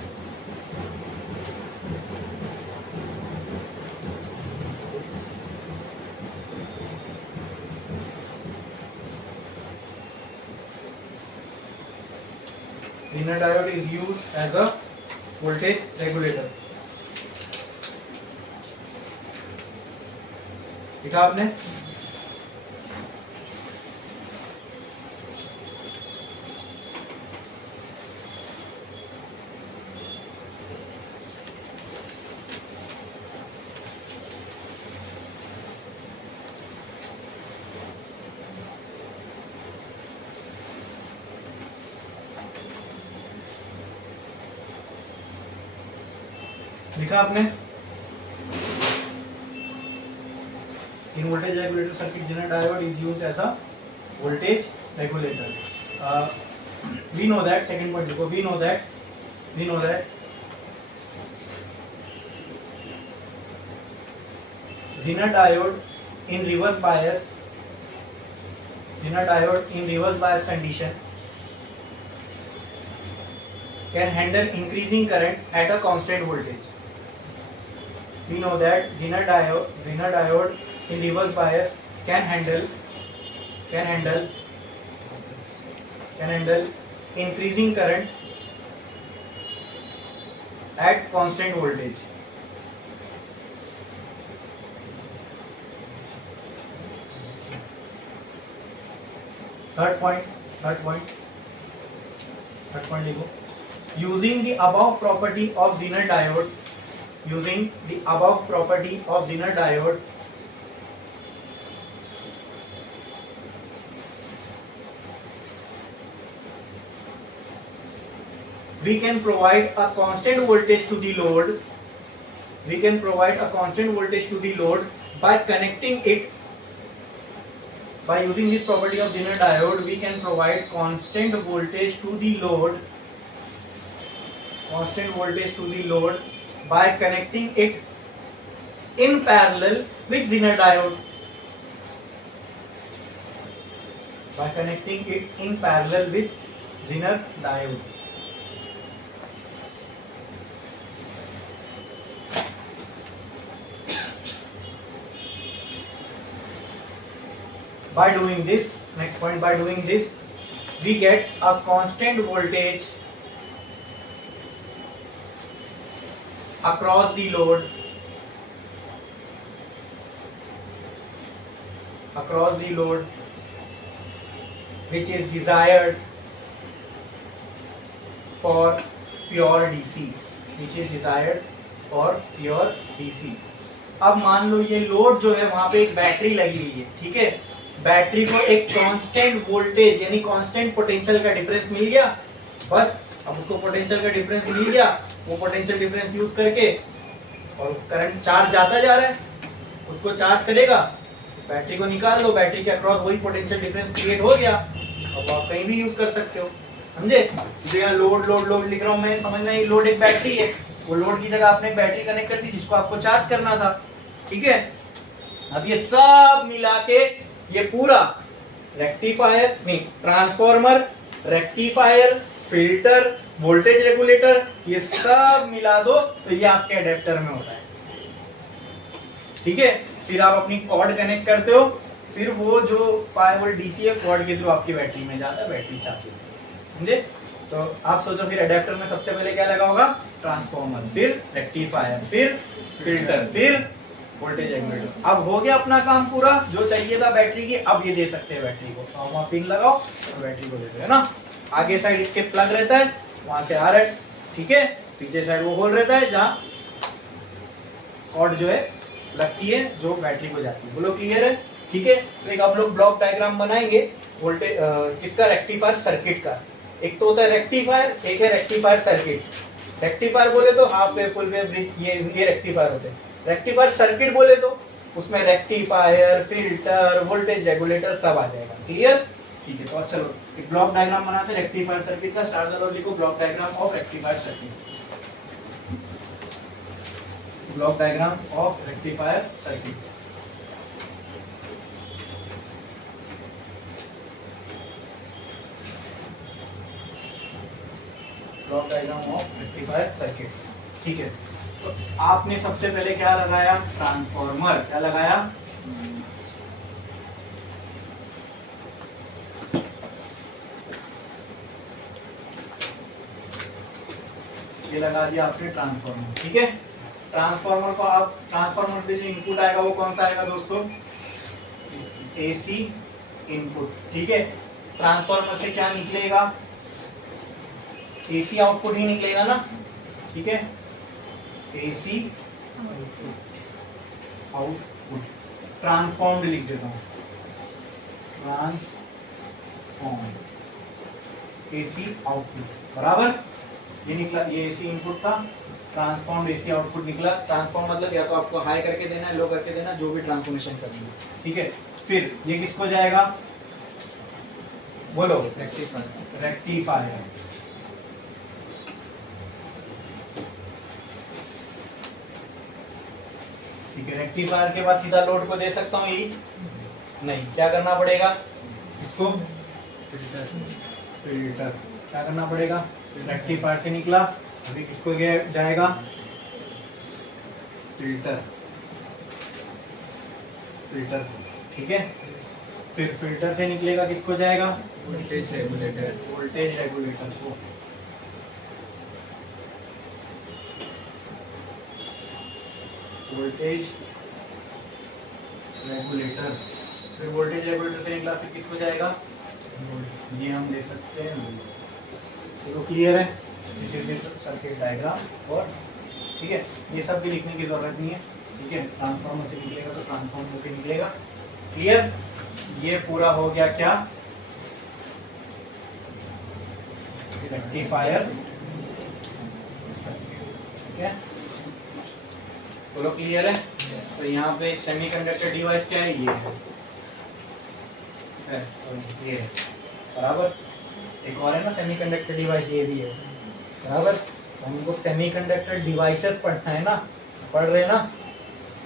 Zener diode is used as a voltage regulator. देखा आपने? लिखा आपने? In voltage regulator circuit, Zener diode is used as a voltage regulator. We know that. Second point देखो, we know that Zener diode in reverse bias condition can handle increasing current at a constant voltage. We know that Zener diode in reverse bias can handle increasing current at constant voltage. Third point देखो, using the above property of Zener diode, we can provide a constant voltage to the load. By connecting it, by using this property of Zener diode, we can provide constant voltage to the load by connecting it in parallel with Zener diode. By doing this, next point, by doing this, we get a constant voltage across the load, which is desired for pure DC. अब मान लो ये load जो है वहां पे एक battery लगी हुई है, ठीक है। बैटरी को एक कांस्टेंट वोल्टेज यानी कांस्टेंट पोटेंशियल का डिफरेंस मिल गया, बस अब उसको पोटेंशियल का डिफरेंस मिल गया, वो पोटेंशियल डिफरेंस यूज करके और करंट चार्ज जाता जा रहा है, खुद को चार्ज करेगा, बैटरी को निकाल दो, बैटरी के अक्रॉस वही पोटेंशियल डिफरेंस क्रिएट हो गया। अब आप कहीं भी यूज कर सकते हो, समझे। जो यहाँ लोड लिख रहा हूँ मैं, समझना ये लोड एक बैटरी है, वो लोड की जगह आपने एक बैटरी कनेक्ट कर दी जिसको आपको चार्ज करना था, ठीक है। अब ये सब मिला के ये पूरा रेक्टिफायर नहीं, transformer, rectifier, filter, voltage regulator, ये सब मिला दो तो ये आपके अडेप्टर में होता है, ठीक है। फिर आप अपनी कॉर्ड कनेक्ट करते हो, फिर वो जो 5 वोल्ट डीसी है कॉर्ड के थ्रू आपकी बैटरी में जाता है, बैटरी चार्ज होती है, समझे। तो आप सोचो फिर अडेप्टर में सबसे पहले क्या लगा होगा, ट्रांसफॉर्मर, फिर रेक्टिफायर, फिर फिल्टर, फिर वोल्टेज रेगुलेटर। अब हो गया अपना काम पूरा, जो चाहिए था बैटरी की, अब ये दे सकते हैं बैटरी को, तो वहां पिन लगाओ और बैटरी को देते हैं ना। आगे साइड इसके प्लग रहता है, वहां से आ रहा है, ठीक है। पीछे साइड वो होल रहता है जहां कॉर्ड जो है लगती है, जो बैटरी को जाती है। बोलो क्लियर है, ठीक है। तो एक आप लोग ब्लॉक डायग्राम बनाएंगे वोल्टेज किसका, रेक्टिफायर सर्किट का। एक तो होता है रेक्टिफायर, एक है रेक्टिफायर सर्किट। रेक्टिफायर बोले तो हाफ वेव, फुल वेव, ये रेक्टिफायर होते हैं। रेक्टिफायर सर्किट बोले तो उसमें रेक्टिफायर, फिल्टर, वोल्टेज रेगुलेटर सब आ जाएगा, क्लियर, ठीक है। तो चलो एक ब्लॉक डायग्राम बनाते हैं रेक्टिफायर सर्किट का। स्टार्ट करो, लिखो block diagram of rectifier circuit. Block diagram of rectifier circuit. Block diagram of rectifier circuit, ठीक है। तो आपने सबसे पहले क्या लगाया, ट्रांसफॉर्मर, क्या लगाया, ये लगा दिया आपने ट्रांसफार्मर, ठीक है। ट्रांसफार्मर को आप ट्रांसफार्मर पे जो इनपुट आएगा वो कौन सा आएगा दोस्तों, एसी इनपुट, ठीक है। ट्रांसफार्मर से क्या निकलेगा, एसी आउटपुट ही निकलेगा ना, ठीक है। एसी आउटपुट, ट्रांसफॉर्म्ड लिख देता हूं, ट्रांसफॉर्म एसी आउटपुट बराबर। ये निकला, ये एसी इनपुट था, ट्रांसफॉर्म्ड एसी आउटपुट निकला। ट्रांसफॉर्म मतलब या तो आपको हाई करके देना है, लो करके देना, जो भी ट्रांसफॉर्मेशन करनी है, ठीक है। फिर ये किसको जाएगा, बोलो, रेक्टिफायर। ठीक है, रेक्टिफायर के बाद सीधा लोड को दे सकता हूँ ये, नहीं, क्या करना पड़ेगा, इसको फिल्टर क्या करना पड़ेगा, रेक्टिफायर से निकला, अभी किसको जाएगा, फिल्टर, फिल्टर, ठीक है। फिर फिल्टर से निकलेगा, किसको जाएगा, वोल्टेज रेगुलेटर, वोल्टेज रेगुलेटर को, वोल्टेज रेगुलेटर। फिर वोल्टेज रेगुलेटर से निकला, फिर किसको जाएगा, ये हम ले सकते हैं, तो क्लियर है, सर्किट डायग्राम। और ठीक है, ये सब भी लिखने की जरूरत नहीं है, ठीक है। ट्रांसफार्मर से निकलेगा तो ट्रांसफार्मर से निकलेगा, क्लियर। ये पूरा हो गया क्या, रेक्टिफायर, ठीक है, बोलो क्लियर है। तो यहाँ पे सेमीकंडक्टर डिवाइस क्या है, ये है बराबर। एक और है ना सेमीकंडक्टर डिवाइस, ये भी है बराबर। हमको सेमीकंडक्टर डिवाइसेस पढ़ना है ना, पढ़ रहे ना,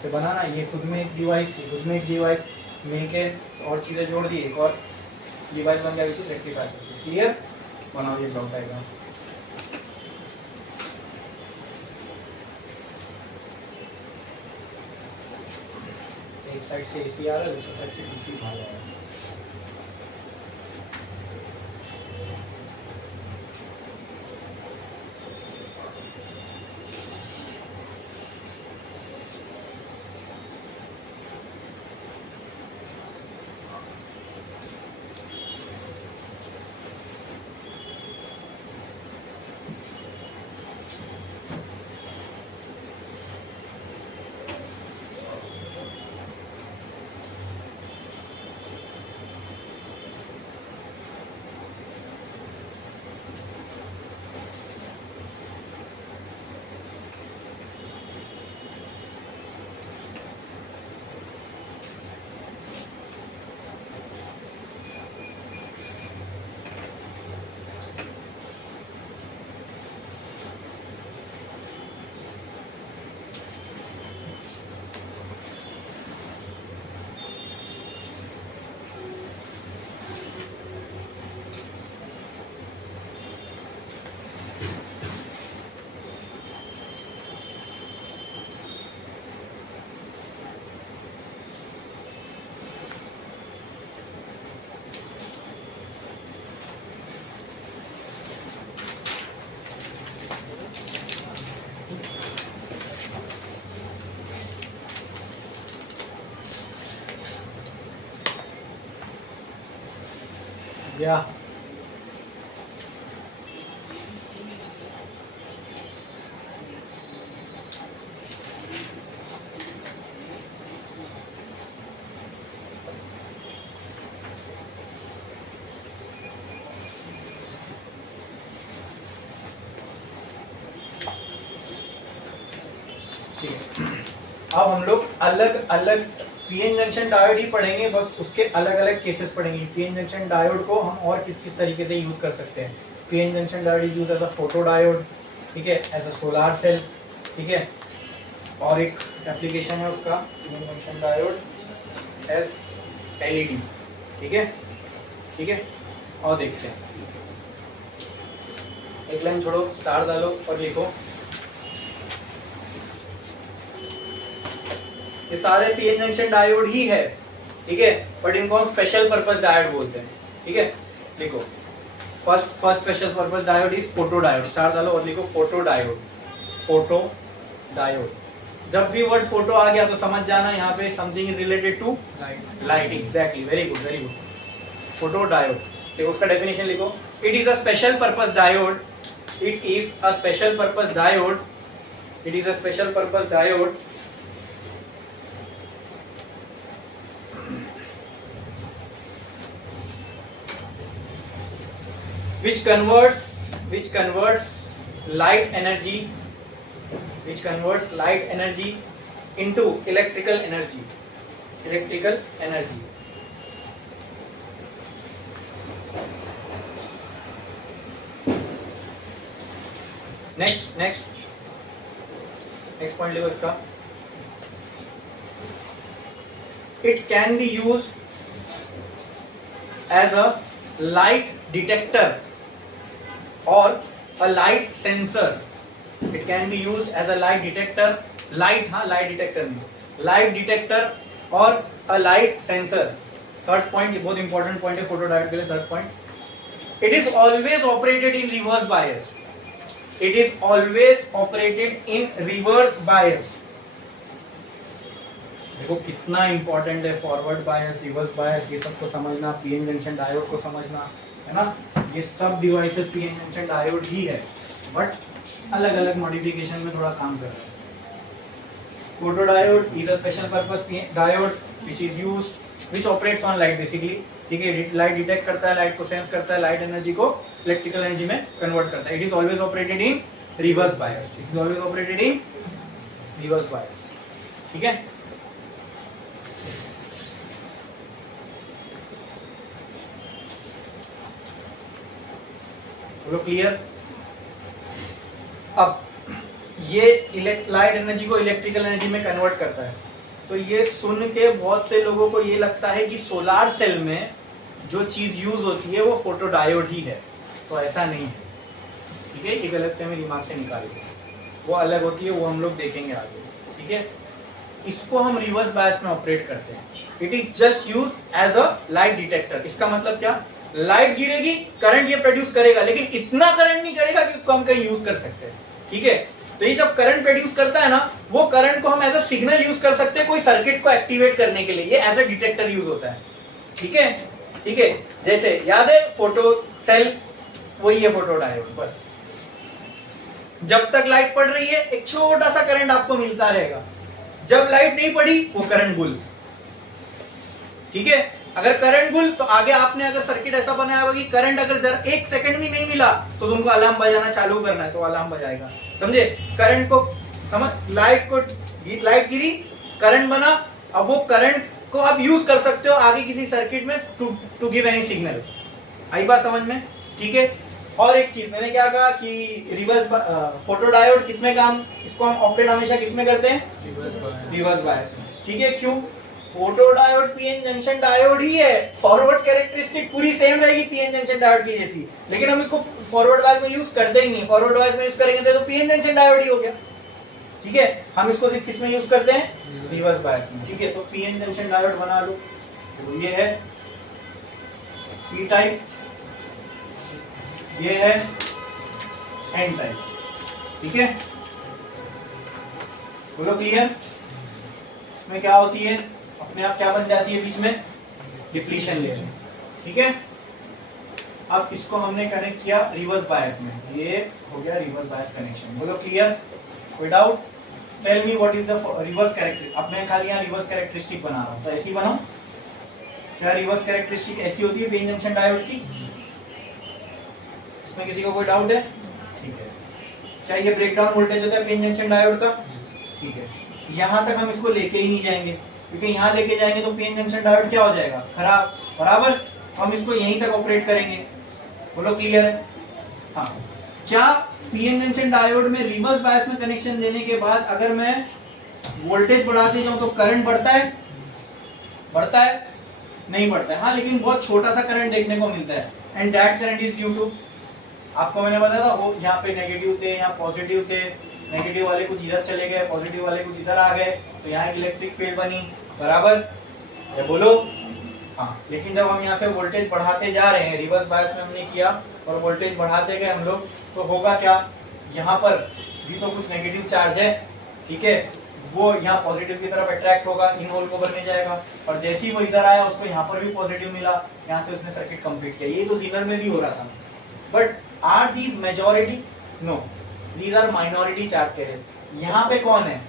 से बनाना, ये खुद में एक डिवाइस, ये खुद में एक डिवाइस, मिलके और चीजें जोड़ दी, एक और डिवाइस बन गया, रेक्टिफायर। क्लियर, बनाओ ये ब्लॉक डायग्राम। एक साइड से एसी आ रहा है, दूसरी साइड से डीसी आ रहा है। या अब हम लोग अलग अलग पीएन जंक्शन डायोड ही पढ़ेंगे, बस उसके अलग अलग केसेस पढ़ेंगे। पीएन जंक्शन डायोड को हम और किस किस तरीके से यूज कर सकते हैं। PN junction diode is use as a photo diode, ठीक है, एज अ सोलार सेल, ठीक है। और एक एप्लीकेशन है उसका PN junction diode as LED, ठीक है, ठीक है। और देखते हैं, एक लाइन छोड़ो, स्टार डालो और लिखो। ये सारे पीएन जंक्शन डायोड ही है, ठीक है, बट इनको हम स्पेशल पर्पस डायोड बोलते हैं, ठीक है। देखो first special purpose diode is photo diode, star डालो और लिखो फोटो डायोड, फोटो डायोड। जब भी वर्ड फोटो आ गया तो समझ जाना यहाँ पे something is related to lighting, exactly, very good very good. Photo diode, देखो उसका डेफिनेशन लिखो, it is a special purpose diode, it is a special purpose diode, it is a special purpose diode which converts light energy into electrical energy, next point लिखो इसका, it can be used as a light detector or a light sensor, it can be used as a light detector, light detector नहीं, light detector or a light sensor। Third point, बहुत important point है photo diode के लिए। Third point, it is always operated in reverse bias, it is always operated in reverse bias। देखो कितना important है forward bias, reverse bias, ये सबको समझना, पीएन जंक्शन डायोड को समझना, है ना। ये सब डिवाइसेस पीएन जंक्शन डायोड ही है, बट अलग अलग मॉडिफिकेशन में थोड़ा काम कर रहे हैं। Photo diode is a special purpose diode which is used, which operates on light basically, ठीक है। लाइट डिटेक्ट करता है, लाइट को सेंस करता है, लाइट एनर्जी को इलेक्ट्रिकल एनर्जी में कन्वर्ट करता है। It is always operated in reverse bias, it is always operated in reverse bias, ठीक है। बोलो क्लियर। अब ये लाइट एनर्जी को इलेक्ट्रिकल एनर्जी में कन्वर्ट करता है, तो ये सुन के बहुत से लोगों को ये लगता है कि सोलार सेल में जो चीज यूज होती है वो फोटो डायोड ही है, तो ऐसा नहीं है, ठीक है। ये गलत फहमी दिमाग से निकालिए, वो अलग होती है, वो हम लोग देखेंगे आगे, ठीक है। इसको हम रिवर्स बायस में ऑपरेट करते हैं, it is just use as a light detector. इसका मतलब क्या, लाइट गिरेगी, करंट ये प्रोड्यूस करेगा, लेकिन इतना करंट नहीं करेगा कि उसको हम कहीं यूज कर सकते हैं, ठीक है। तो ये जब करंट प्रोड्यूस करता है ना, वो करंट को हम एज अ सिग्नल यूज कर सकते हैं कोई सर्किट को एक्टिवेट करने के लिए, ये एज अ डिटेक्टर यूज होता है, ठीक है, ठीक है। जैसे याद है फोटो सेल, वही है फोटो डायोड, बस जब तक लाइट पड़ रही है एक छोटा सा करंट आपको मिलता रहेगा, जब लाइट नहीं पड़ी वो करंट गुल, ठीक है। अगर करंट गुल तो आगे आपने अगर सर्किट ऐसा बनाया होगा कि करंट अगर जरा एक सेकंड भी नहीं मिला तो तुमको अलार्म बजाना चालू करना है, तो अलार्म बजाएगा, समझे। करंट को समझ, लाइट गिरी, करंट बना, अब वो करंट को आप यूज कर सकते हो आगे किसी सर्किट में टू गिव एनी सिग्नल। आई बात समझ में, ठीक है। और एक चीज मैंने क्या कहा कि रिवर्स फोटो डायोड किसमें काम, इसको हम ऑपरेट हमेशा किसमें करते हैं, रिवर्स बायस में, ठीक है। क्यों, photo diode PN junction diode ही है, फॉरवर्ड कैरेक्टरिस्टिक पूरी सेम रहेगी पीएन जंक्शन डायोड की जैसी, लेकिन हम इसको फॉरवर्ड बायस में यूज करते ही नहीं। फॉरवर्ड बायस में यूज करेंगे तो पीएन जंक्शन डायोड ही हो गया, ठीक है। हम इसको सिर्फ किस में यूज करते हैं, रिवर्स बायस में, ठीक है। तो पीएन जंक्शन डायोड बना लो, तो ये है पी टाइप, ये है एन टाइप, ठीक है। बोलो क्लियर। इसमें क्या होती है, अपने आप क्या बन जाती है बीच में, डिप्लीशन लेयर, ठीक है। अब इसको हमने कनेक्ट किया रिवर्स बायस में, ये हो गया रिवर्स बायस कनेक्शन। बोलो क्लियर, कोई doubt. Tell me what is the reverse characteristic. अब मैं खाली यहाँ रिवर्स कैरेक्टरिस्टिक बना रहा हूँ, तो ऐसी बनाऊं क्या, रिवर्स कैरेक्टरिस्टिक ऐसी होती है पीएन जंक्शन डायोड की। इसमें किसी को कोई डाउट है, ठीक है। क्या ये ब्रेकडाउन वोल्टेज होता है पीएन जंक्शन डायोड का, ठीक है। यहां तक हम इसको लेके ही नहीं जाएंगे, क्योंकि यहां लेके जाएंगे तो पीएन जंक्शन डायोड क्या हो जाएगा, खराब, बराबर। हम इसको यहीं तक ऑपरेट करेंगे। बोलो क्लियर है। हाँ, क्या पीएन जंक्शन डायोड में रिवर्स बायस में कनेक्शन देने के बाद अगर मैं वोल्टेज बढ़ाते जाऊं तो करंट बढ़ता है, बढ़ता है, नहीं बढ़ता है, हाँ, लेकिन बहुत छोटा सा करंट देखने को मिलता है। And that current is due to, आपको मैंने बताया था वो यहाँ पे नेगेटिव थे, यहाँ पॉजिटिव थे, नेगेटिव वाले कुछ इधर चले गए, पॉजिटिव वाले कुछ इधर आ गए, तो यहाँ एक इलेक्ट्रिक फील्ड बनी, बराबर, ये बोलो। हाँ, लेकिन जब हम यहाँ से वोल्टेज बढ़ाते जा रहे हैं, रिवर्स बायस में हमने किया और वोल्टेज बढ़ाते गए हम लोग, तो होगा क्या, यहाँ पर भी तो कुछ नेगेटिव चार्ज है, ठीक है, वो यहाँ पॉजिटिव की तरफ अट्रैक्ट होगा, इन होल को भरने जाएगा, और जैसे ही वो इधर आया उसको यहाँ पर भी पॉजिटिव मिला, यहाँ से उसने सर्किट कंप्लीट किया। ये तो जीनर में भी हो रहा था। But are these majority? No, these are minority charge carriers. यहाँ पे कौन है?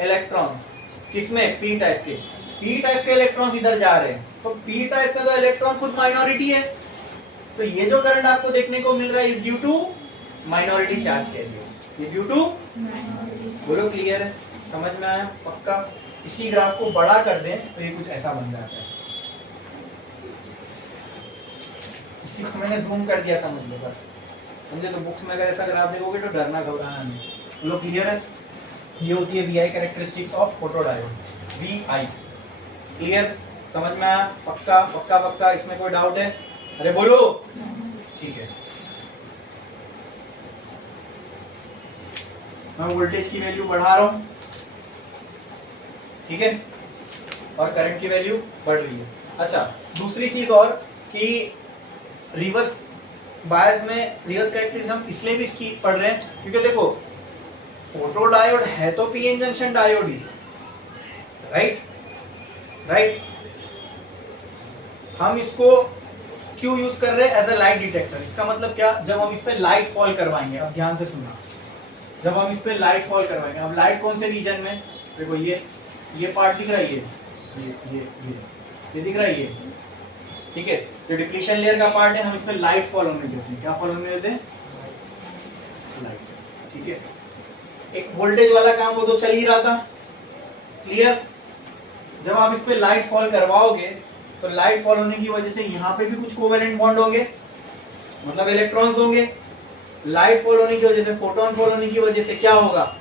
इलेक्ट्रॉन्स। किसमें? पी टाइप के। पी टाइप के इलेक्ट्रॉन्स इधर जा रहे हैं, तो पी टाइप का तो इलेक्ट्रॉन खुद माइनॉरिटी है, तो ये जो करंट आपको देखने को मिल रहा है is due to minority charge carriers. ये ड्यू टू, बोलो क्लियर है, समझ में आया पक्का? इसी ग्राफ को बड़ा कर दें तो ये कुछ ऐसा बन जाता है। इसी को मैंने जूम कर दिया, समझ लो बस, समझे? तो बुक्स में अगर ऐसा ग्राफ देखोगे तो डरना घबराना नहीं। बोलो क्लियर है? ये होती है VI characteristics of photodiode. VI clear, समझ में आया पक्का? पक्का पक्का, इसमें कोई डाउट है? अरे बोलो। ठीक है, मैं वोल्टेज की वैल्यू बढ़ा रहा हूं, ठीक है, और करंट की वैल्यू बढ़ रही है। अच्छा, दूसरी चीज और कि रिवर्स बायस में रिवर्स कैरेक्टरिस्टिक्स हम इसलिए भी इसकी पढ़ रहे हैं क्योंकि देखो फोटो डायोड है तो पीएन जंक्शन डायोड ही, राइट? राइट, हम इसको क्यों यूज कर रहे हैं? As a light detector. इसका मतलब क्या? जब हम इस पे लाइट फॉल करवाएंगे, अब ध्यान से सुनना, जब हम इस पे लाइट फॉल करवाएंगे, अब लाइट कौन से रीजन में? देखो ये पार्ट दिख रहा है, ये दिख रहा है, ये ठीक है, जो डिप्लीशन लेयर का पार्ट है, हम इसमें लाइट फॉल होने देते हैं। क्या फॉल होने देते हैं? लाइट, ठीक है। एक वोल्टेज वाला काम वो तो चल ही रहा था, क्लियर? जब आप इस पे लाइट फॉल करवाओगे तो लाइट फॉल होने की वजह से यहाँ पे भी कुछ कोवेलेंट बॉन्ड होंगे, मतलब इलेक्ट्रॉन्स होंगे। लाइट फॉल होने की वजह से, फोटोन फॉल होने की वजह से क्या होगा?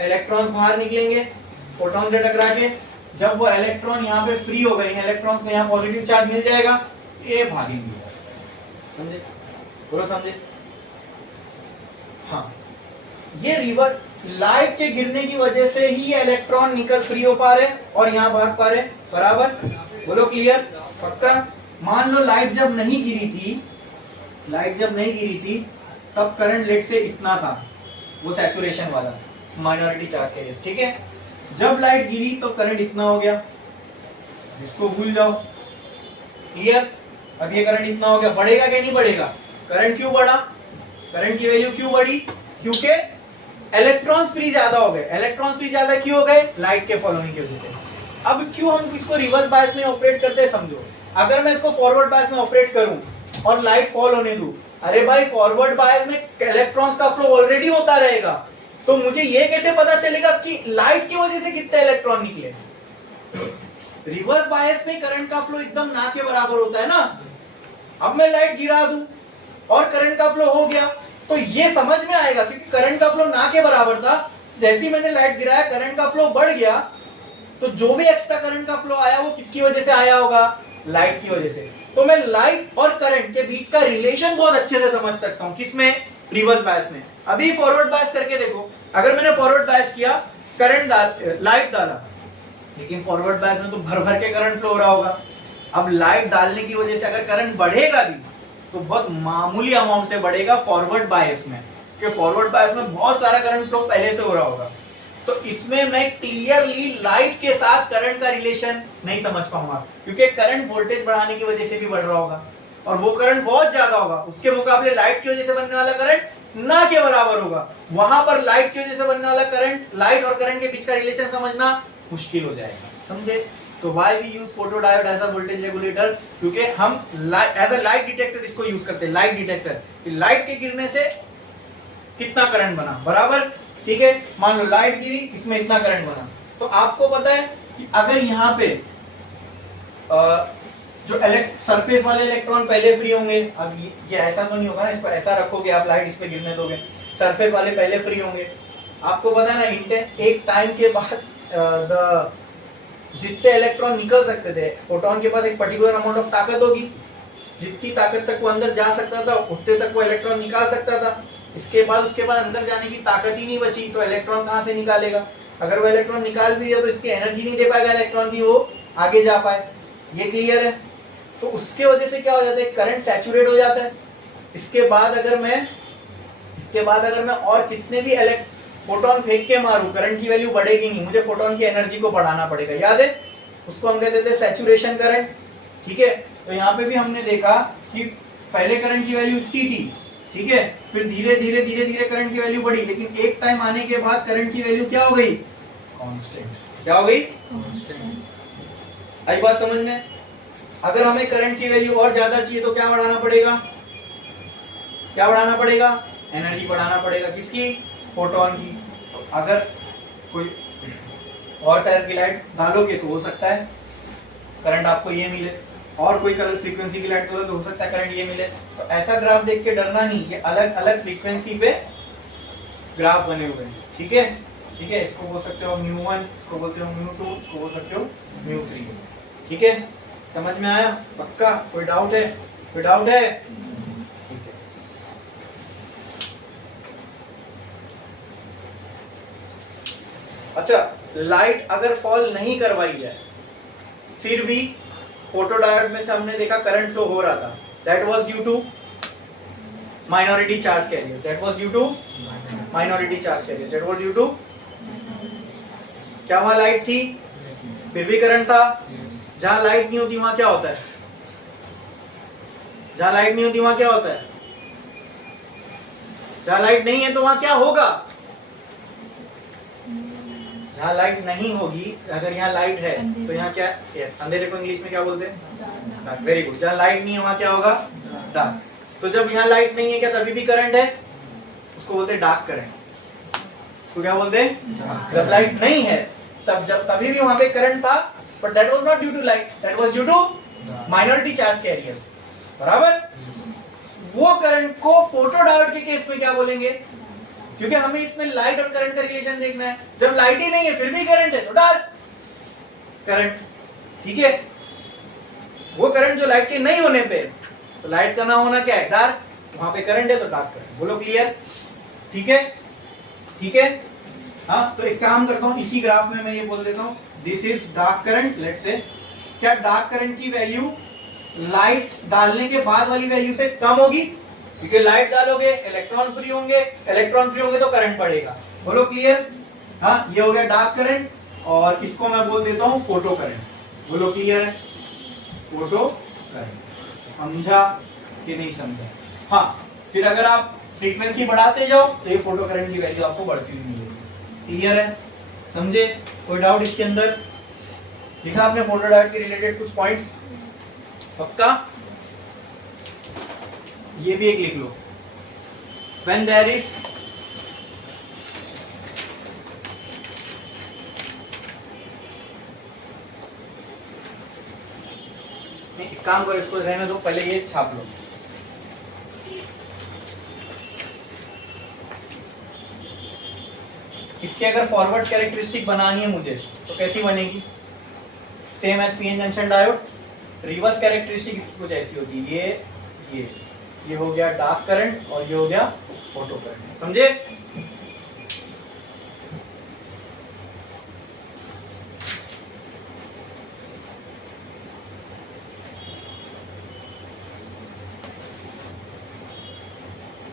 इलेक्ट्रॉन्स बाहर निकलेंगे फोटोन से टकरा के। जब वो इलेक्ट्रॉन यहाँ पे फ्री हो गए, इलेक्ट्रॉन्स को यहाँ पॉजिटिव चार्ज मिल जाएगा, ये भागेंगे। समझे? बोलो समझे? हाँ, ये रिवर लाइट के गिरने की वजह से ही इलेक्ट्रॉन निकल फ्री हो पा रहे और यहाँ भाग पा रहे, बराबर? बोलो क्लियर? पक्का? मान लो लाइट जब नहीं गिरी थी, लाइट जब नहीं गिरी थी तब करंट लेट से इतना था, वो सैचुरेशन वाला माइनॉरिटी चार्ज कैरियर्स, ठीक है। जब लाइट गिरी तो करंट इतना हो गया, इसको भूल जाओ, क्लियर? अब ये करंट इतना हो गया, बढ़ेगा क्या नहीं बढ़ेगा? करंट क्यों बढ़ा? करंट की वैल्यू क्यों बढ़ी? क्योंकि इलेक्ट्रॉन्स फ्री ज्यादा हो गए। इलेक्ट्रॉन्स फ्री ज्यादा क्यों हो गए? लाइट के फॉल होने की वजह से। अब क्यों हम इसको रिवर्स बायस में ऑपरेट करते हैं, समझो। अगर मैं इसको फॉरवर्ड बायस में ऑपरेट करूं और लाइट फॉल होने दूं, अरे भाई फॉरवर्ड बायस में इलेक्ट्रॉन्स का फ्लो ऑलरेडी होता रहेगा, तो मुझे ये कैसे पता चलेगा कि लाइट की वजह से कितने इलेक्ट्रॉन निकले? रिवर्स बायस में करंट का फ्लो एकदम ना के बराबर होता है ना। अब मैं लाइट गिरा दूं और करंट का फ्लो हो गया तो ये समझ में आएगा, क्योंकि करंट का फ्लो ना के बराबर था। जैसे ही मैंने लाइट गिराया करंट का फ्लो बढ़ गया, तो जो भी एक्स्ट्रा करंट का फ्लो आया वो किसकी वजह से आया होगा? लाइट की वजह से। तो मैं लाइट और करंट के बीच का रिलेशन बहुत अच्छे से समझ सकता हूं। किसमें? रिवर्स बायस में। अभी फॉरवर्ड बायस करके देखो, अगर मैंने फॉरवर्ड बायस किया, करंट लाइट डाला, लेकिन फॉरवर्ड बायस में तो भर भर के करंट फ्लो हो रहा होगा। अब लाइट डालने की वजह से अगर करंट बढ़ेगा भी तो बहुत मामूली अमाउंट से बढ़ेगा फॉरवर्ड बायस में, क्योंकि फॉरवर्ड बायस में बहुत सारा करंट फ्लो पहले से हो रहा होगा। तो इसमें मैं क्लियरली लाइट के साथ करंट का रिलेशन नहीं समझ पाऊंगा, क्योंकि करंट वोल्टेज बढ़ाने की वजह से भी बढ़ रहा होगा और वो करंट बहुत ज्यादा होगा। उसके मुकाबले लाइट की वजह से बनने वाला करंट ना के बराबर होगा। वहां पर लाइट की वजह से बनने वाला करंट, लाइट और करंट के बीच का रिलेशन समझना मुश्किल हो जाएगा, समझे? तो why we use photo diode as a voltage regulator? क्योंकि हम एज अ लाइट डिटेक्टर इसको यूज करते हैं। लाइट डिटेक्टर, लाइट के गिरने से कितना करंट बना, बराबर? ठीक है, मान लो लाइट गिरी, इसमें इतना करंट बना। तो आपको पता है कि अगर यहाँ पे जो सरफेस वाले इलेक्ट्रॉन पहले फ्री होंगे, अब ये ऐसा तो नहीं होगा ना, इसको ऐसा रखोगे आप, लाइट इस पे गिरने दोगे, सरफेस वाले पहले फ्री होंगे। आपको पता है ना, एक टाइम के बाद जितने इलेक्ट्रॉन निकल सकते थे, फोटोन के पास एक पर्टिकुलर अमाउंट ऑफ ताकत होगी, जितनी ताकत तक वो अंदर जा सकता था उतने तक वो इलेक्ट्रॉन निकाल सकता था। उसके बाद अंदर जाने की ताकत ही नहीं बची, तो इलेक्ट्रॉन कहां से निकालेगा? अगर वो इलेक्ट्रॉन निकाल भी दिया तो इतनी एनर्जी नहीं दे पाएगा इलेक्ट्रॉन की वो आगे जा पाए। ये क्लियर है? तो उसके वजह से क्या हो जाता है? करंट सैचुरेट हो जाता है। इसके बाद अगर मैं और कितने भी फोटोन फेंक के मारूं, करंट की वैल्यू बढ़ेगी नहीं, मुझे फोटोन की एनर्जी को बढ़ाना पड़ेगा। याद है, उसको हम कहते थे सैचुरेशन करंट। ठीक है, तो यहाँ पे भी हमने देखा कि पहले करंट की वैल्यू इतनी थी, ठीक है, फिर धीरे धीरे करंट की वैल्यू बढ़ी, लेकिन एक टाइम आने के बाद करंट की वैल्यू क्या हो गई? कांस्टेंट। क्या हो गई? कांस्टेंट। आई बात समझ में? अगर हमें करंट की वैल्यू और ज्यादा चाहिए तो क्या बढ़ाना पड़ेगा? क्या बढ़ाना पड़ेगा? एनर्जी बढ़ाना पड़ेगा। किसकी? फोटोन की। तो अगर कोई और टाइप की लाइट डालोगे तो हो सकता है करंट आपको ये मिले, और कोई कलर फ्रीक्वेंसी की लाइट डालो तो हो सकता है करंट ये मिले। तो ऐसा ग्राफ देख के डरना नहीं, ये अलग अलग फ्रीक्वेंसी पे ग्राफ बने हुए हैं। ठीक है, ठीक है, इसको बोल सकते हो μ1, इसको बोलते हो μ2, इसको बोल सकते हो μ3। ठीक है, समझ में आया? पक्का? कोई डाउट है? कोई डाउट है? ठीक है। अच्छा, लाइट अगर फॉल नहीं करवाई जाए फिर भी फोटोडायोड में से हमने देखा करंट फ्लो हो रहा था, that was due to minority charge carrier, that was due to minority charge carrier, that was due to क्या? वहां लाइट थी फिर भी करंट था। जहां लाइट नहीं होती वहां क्या होता है? जहां लाइट नहीं होती वहां क्या होता है? जहां लाइट नहीं है तो वहां क्या होगा? जहां लाइट नहीं होगी, अगर यहाँ लाइट है तो यहाँ क्या? यस, अंधेरे को इंग्लिश में क्या बोलते हैं? Very good. जहां लाइट नहीं है वहां क्या होगा? डार्क। तो जब यहाँ लाइट नहीं है क्या तभी भी करंट है? उसको बोलते हैं डार्क करंट। उसको क्या बोलते हैं? जब लाइट नहीं है तभी भी वहां पे करंट था, but that was not due to light, that was due to minority charge carriers. बराबर? वो करंट को फोटोडायोड के केस में क्या बोलेंगे? क्योंकि हमें इसमें लाइट और करंट का रिलेशन देखना है। जब लाइट ही नहीं है फिर भी करंट है तो डार्क करंट। ठीक है, वो करंट जो लाइट के नहीं होने पे, तो लाइट का ना होना क्या है? डार्क। वहां पे करंट है तो डार्क करंट। बोलो क्लियर? ठीक है, ठीक है। हाँ, तो एक काम करता हूं, इसी ग्राफ में मैं ये बोल देता हूं, this is dark current. Let's say क्या डार्क करंट की वैल्यू लाइट डालने के बाद वाली वैल्यू से कम होगी? क्योंकि लाइट डालोगे इलेक्ट्रॉन फ्री होंगे, इलेक्ट्रॉन फ्री होंगे तो करंट बढ़ेगा। बोलो क्लियर? हाँ, ये हो गया डार्क करंट, और इसको मैं बोल देता हूं फोटो करंट। बोलो क्लियर है? Photo current. समझा कि नहीं समझा? हाँ, फिर अगर आप फ्रीक्वेंसी बढ़ाते जाओ तो ये फोटो करंट की वैल्यू आपको बढ़ती हुई मिलेगी। क्लियर है? समझे? कोई डाउट इसके अंदर? लिखा आपने फोटोडायोड के रिलेटेड कुछ पॉइंट्स? पक्का? ये भी एक लिख लो, when there is एक काम करो, इसको रहने दो, पहले ये छाप लो। इसके अगर फॉरवर्ड कैरेक्टरिस्टिक बनानी है मुझे तो कैसी बनेगी? Same as PN junction diode. Reverse characteristic इसकी कुछ ऐसी होती है, ये हो गया डार्क करंट और ये हो गया फोटो करंट। समझे?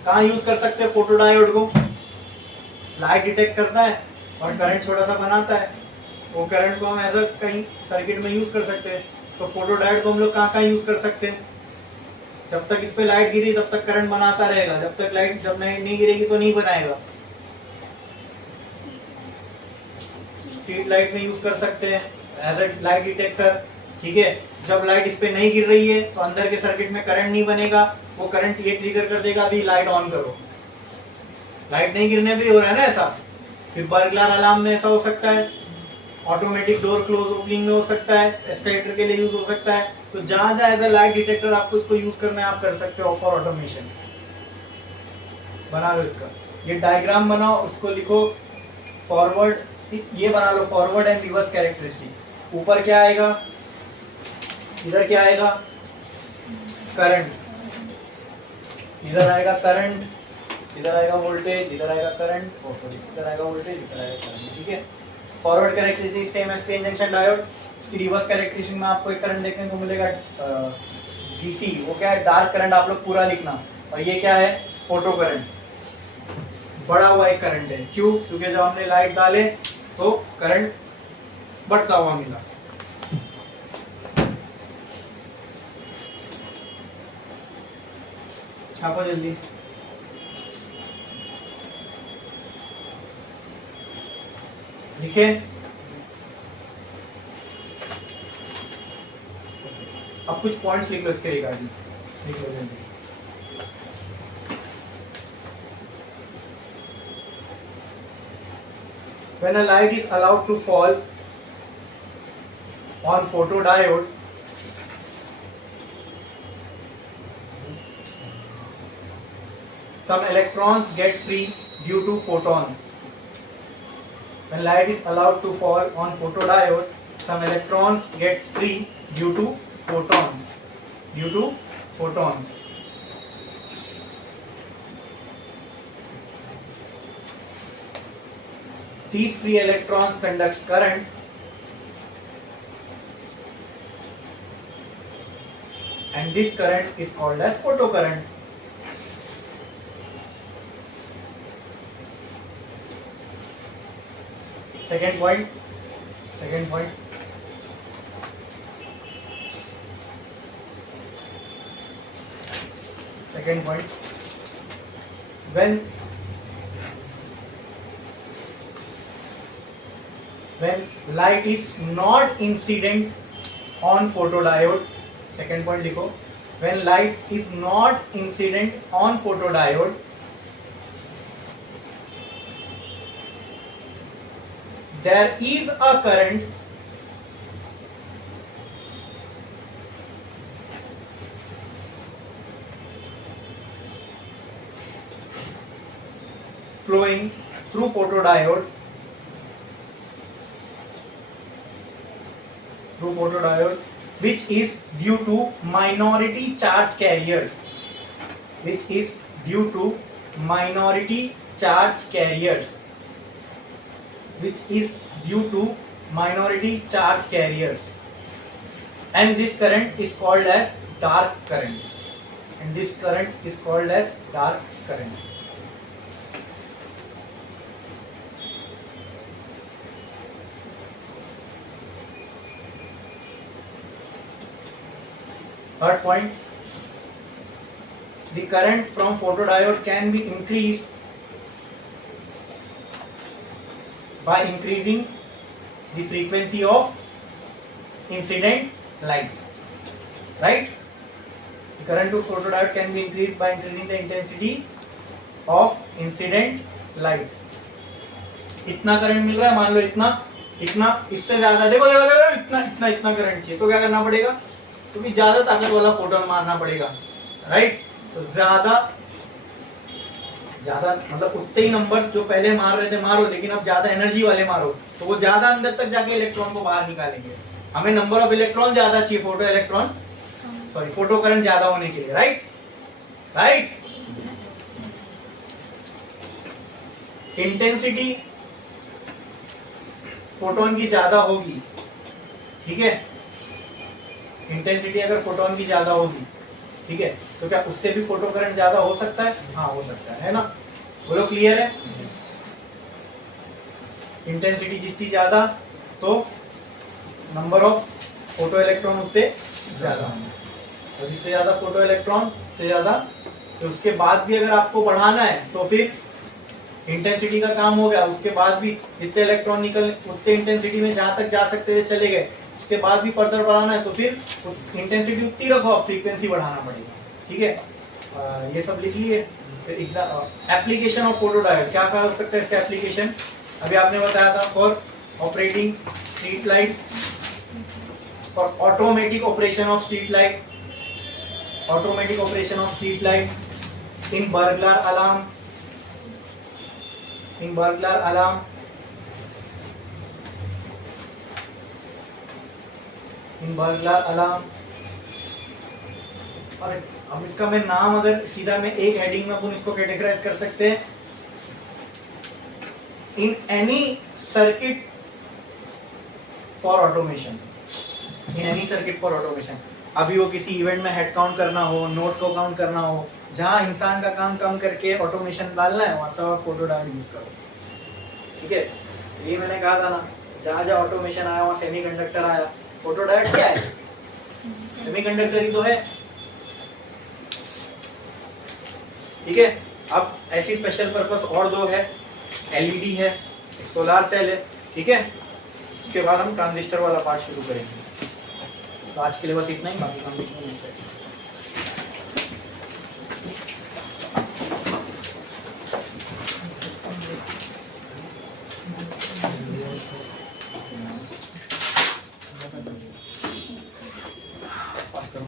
कहां यूज कर सकते हैं फोटोडायोड को? लाइट डिटेक्ट करता है और करंट छोटा सा बनाता है, वो करंट को हम ऐसा कहीं सर्किट में यूज कर सकते हैं। तो फोटोडायोड को हम लोग कहाँ यूज कर सकते हैं? जब तक इस पे लाइट गिरी तब तक करंट बनाता रहेगा, जब नहीं गिरेगी तो नहीं बनाएगा। स्ट्रीट लाइट में यूज कर सकते हैं एज ए लाइट डिटेक्टर। ठीक है, जब लाइट इस पे नहीं गिर रही है तो अंदर के सर्किट में करंट नहीं बनेगा, वो करंट ये ट्रिगर कर देगा अभी लाइट ऑन करो। लाइट नहीं गिरने पे हो रहा है ना ऐसा। फिर बर्गलर अलार्म में ऐसा हो सकता है, ऑटोमेटिक डोर क्लोज ओपनिंग में हो सकता है, एस्केलेटर के लिए यूज हो सकता है। तो जहां जहां एज ए लाइट डिटेक्टर आपको इसको यूज करना है आप कर सकते हो फॉर ऑटोमेशन। बना लो इसका, ये डायग्राम बनाओ, उसको लिखो फॉरवर्ड, ये बना लो फॉरवर्ड एंड रिवर्स कैरेक्टरिस्टिक। ऊपर क्या आएगा? इधर क्या आएगा? करंट। इधर आएगा करंट, इधर आएगा वोल्टेज, इधर आएगा करंट, इधर आएगा वोल्टेज, इधर आएगा करंट। ठीक है, forward characteristic same as PN junction diode. उसकी रिवर्स कैरेक्टरिस्टिक में आपको एक करंट देखने को मिलेगा डीसी। वो क्या है? Dark current. आप लोग पूरा लिखना, और ये क्या है, फोटो करंट, बढ़ा हुआ एक करंट है। क्यों? क्योंकि जब हमने लाइट डाले तो करंट बढ़ता हुआ मिला। छापो जल्दी। लिखे? अब कुछ पॉइंट्स लिख लो इसके रिगार्डिंग, लिख लो जल्दी। When a light is allowed to fall on photodiode, some electrons get free due to photons. When light is allowed to fall on photodiode, some electrons get free due to photons. Due to photons. These free electrons conduct current and this current is called as photocurrent. Second point. Second point. Second point. When light is not incident on photodiode, second point लिखो, when light is not incident on photodiode, there is a current flowing through photodiode which is due to minority charge carriers, which is due to minority charge carriers, which is due to minority charge carriers, and this current is called as dark current, and this current is called as dark current. Third point, the current from photodiode can be increased by increasing the frequency of incident light, right? The current to photodiode can be increased by increasing the intensity of incident light. इतना current मिल रहा है, मान लो इतना, इससे ज्यादा, देखो देखो देखो, इतना करंट चाहिए, तो क्या करना पड़ेगा? तो भी ज्यादा ताकत वाला फोटोन मारना पड़ेगा, राइट? तो ज्यादा मतलब उतने ही नंबर जो पहले मार रहे थे मारो, लेकिन अब ज्यादा एनर्जी वाले मारो, तो वो ज्यादा अंदर तक जाके इलेक्ट्रॉन को बाहर निकालेंगे। हमें नंबर ऑफ इलेक्ट्रॉन ज्यादा चाहिए, फोटो करंट ज्यादा होने के लिए, राइट? इंटेंसिटी फोटोन की ज्यादा होगी, ठीक है? इंटेंसिटी अगर फोटोन की ज्यादा होगी, ठीक है, तो क्या उससे भी फोटो करंट ज्यादा हो सकता है? हाँ, हो सकता है ना? बोलो, क्लियर है? इंटेंसिटी जितनी ज्यादा तो नंबर ऑफ फोटो इलेक्ट्रॉन उतने ज्यादा होंगे, और जितने ज्यादा फोटो इलेक्ट्रॉन उतने ज्यादा। तो उसके बाद भी अगर आपको बढ़ाना है तो फिर इंटेंसिटी का काम हो गया, उसके बाद भी जितने इलेक्ट्रॉन निकल उतने इंटेंसिटी में जहां तक जा सकते थे चले गए, उसके बाद भी फर्दर बढ़ाना है तो फिर इंटेंसिटी उतनी रखो, फ्रीक्वेंसी बढ़ाना पड़ेगा, ठीक है? ये सब लिख लिए। फिर एप्लीकेशन ऑफ फोटोडायोड, क्या हो सकता है इसका एप्लीकेशन? अभी आपने बताया था, for operating street lights, for automatic operation of street light, automatic operation of street light, in burglar alarm, in burglar alarm, in burglar alarm. और अब इसका मैं नाम अगर सीधा मैं एक हेडिंग में अपन इसको कैटेगराइज कर सकते हैं, in any circuit for automation, in any circuit for automation. अभी वो किसी इवेंट में हेड काउंट करना हो, नोट को काउंट करना हो, जहां इंसान का काम कम करके ऑटोमेशन डालना है, वहां सब फोटो डायट यूज करो। ठीक है, ये मैंने कहा था ना, जहां जहां ऑटोमेशन आया वहां सेमीकंडक्टर आया। फोटो डायट क्या है? सेमीकंडक्टर ही तो है। ठीक है, अब ऐसी स्पेशल पर्पस और दो है, एलईडी है, एक सोलार सेल है। ठीक है, उसके बाद हम ट्रांजिस्टर वाला पार्ट शुरू करेंगे। तो आज के लिए बस इतना ही, बाकी कंप्लीट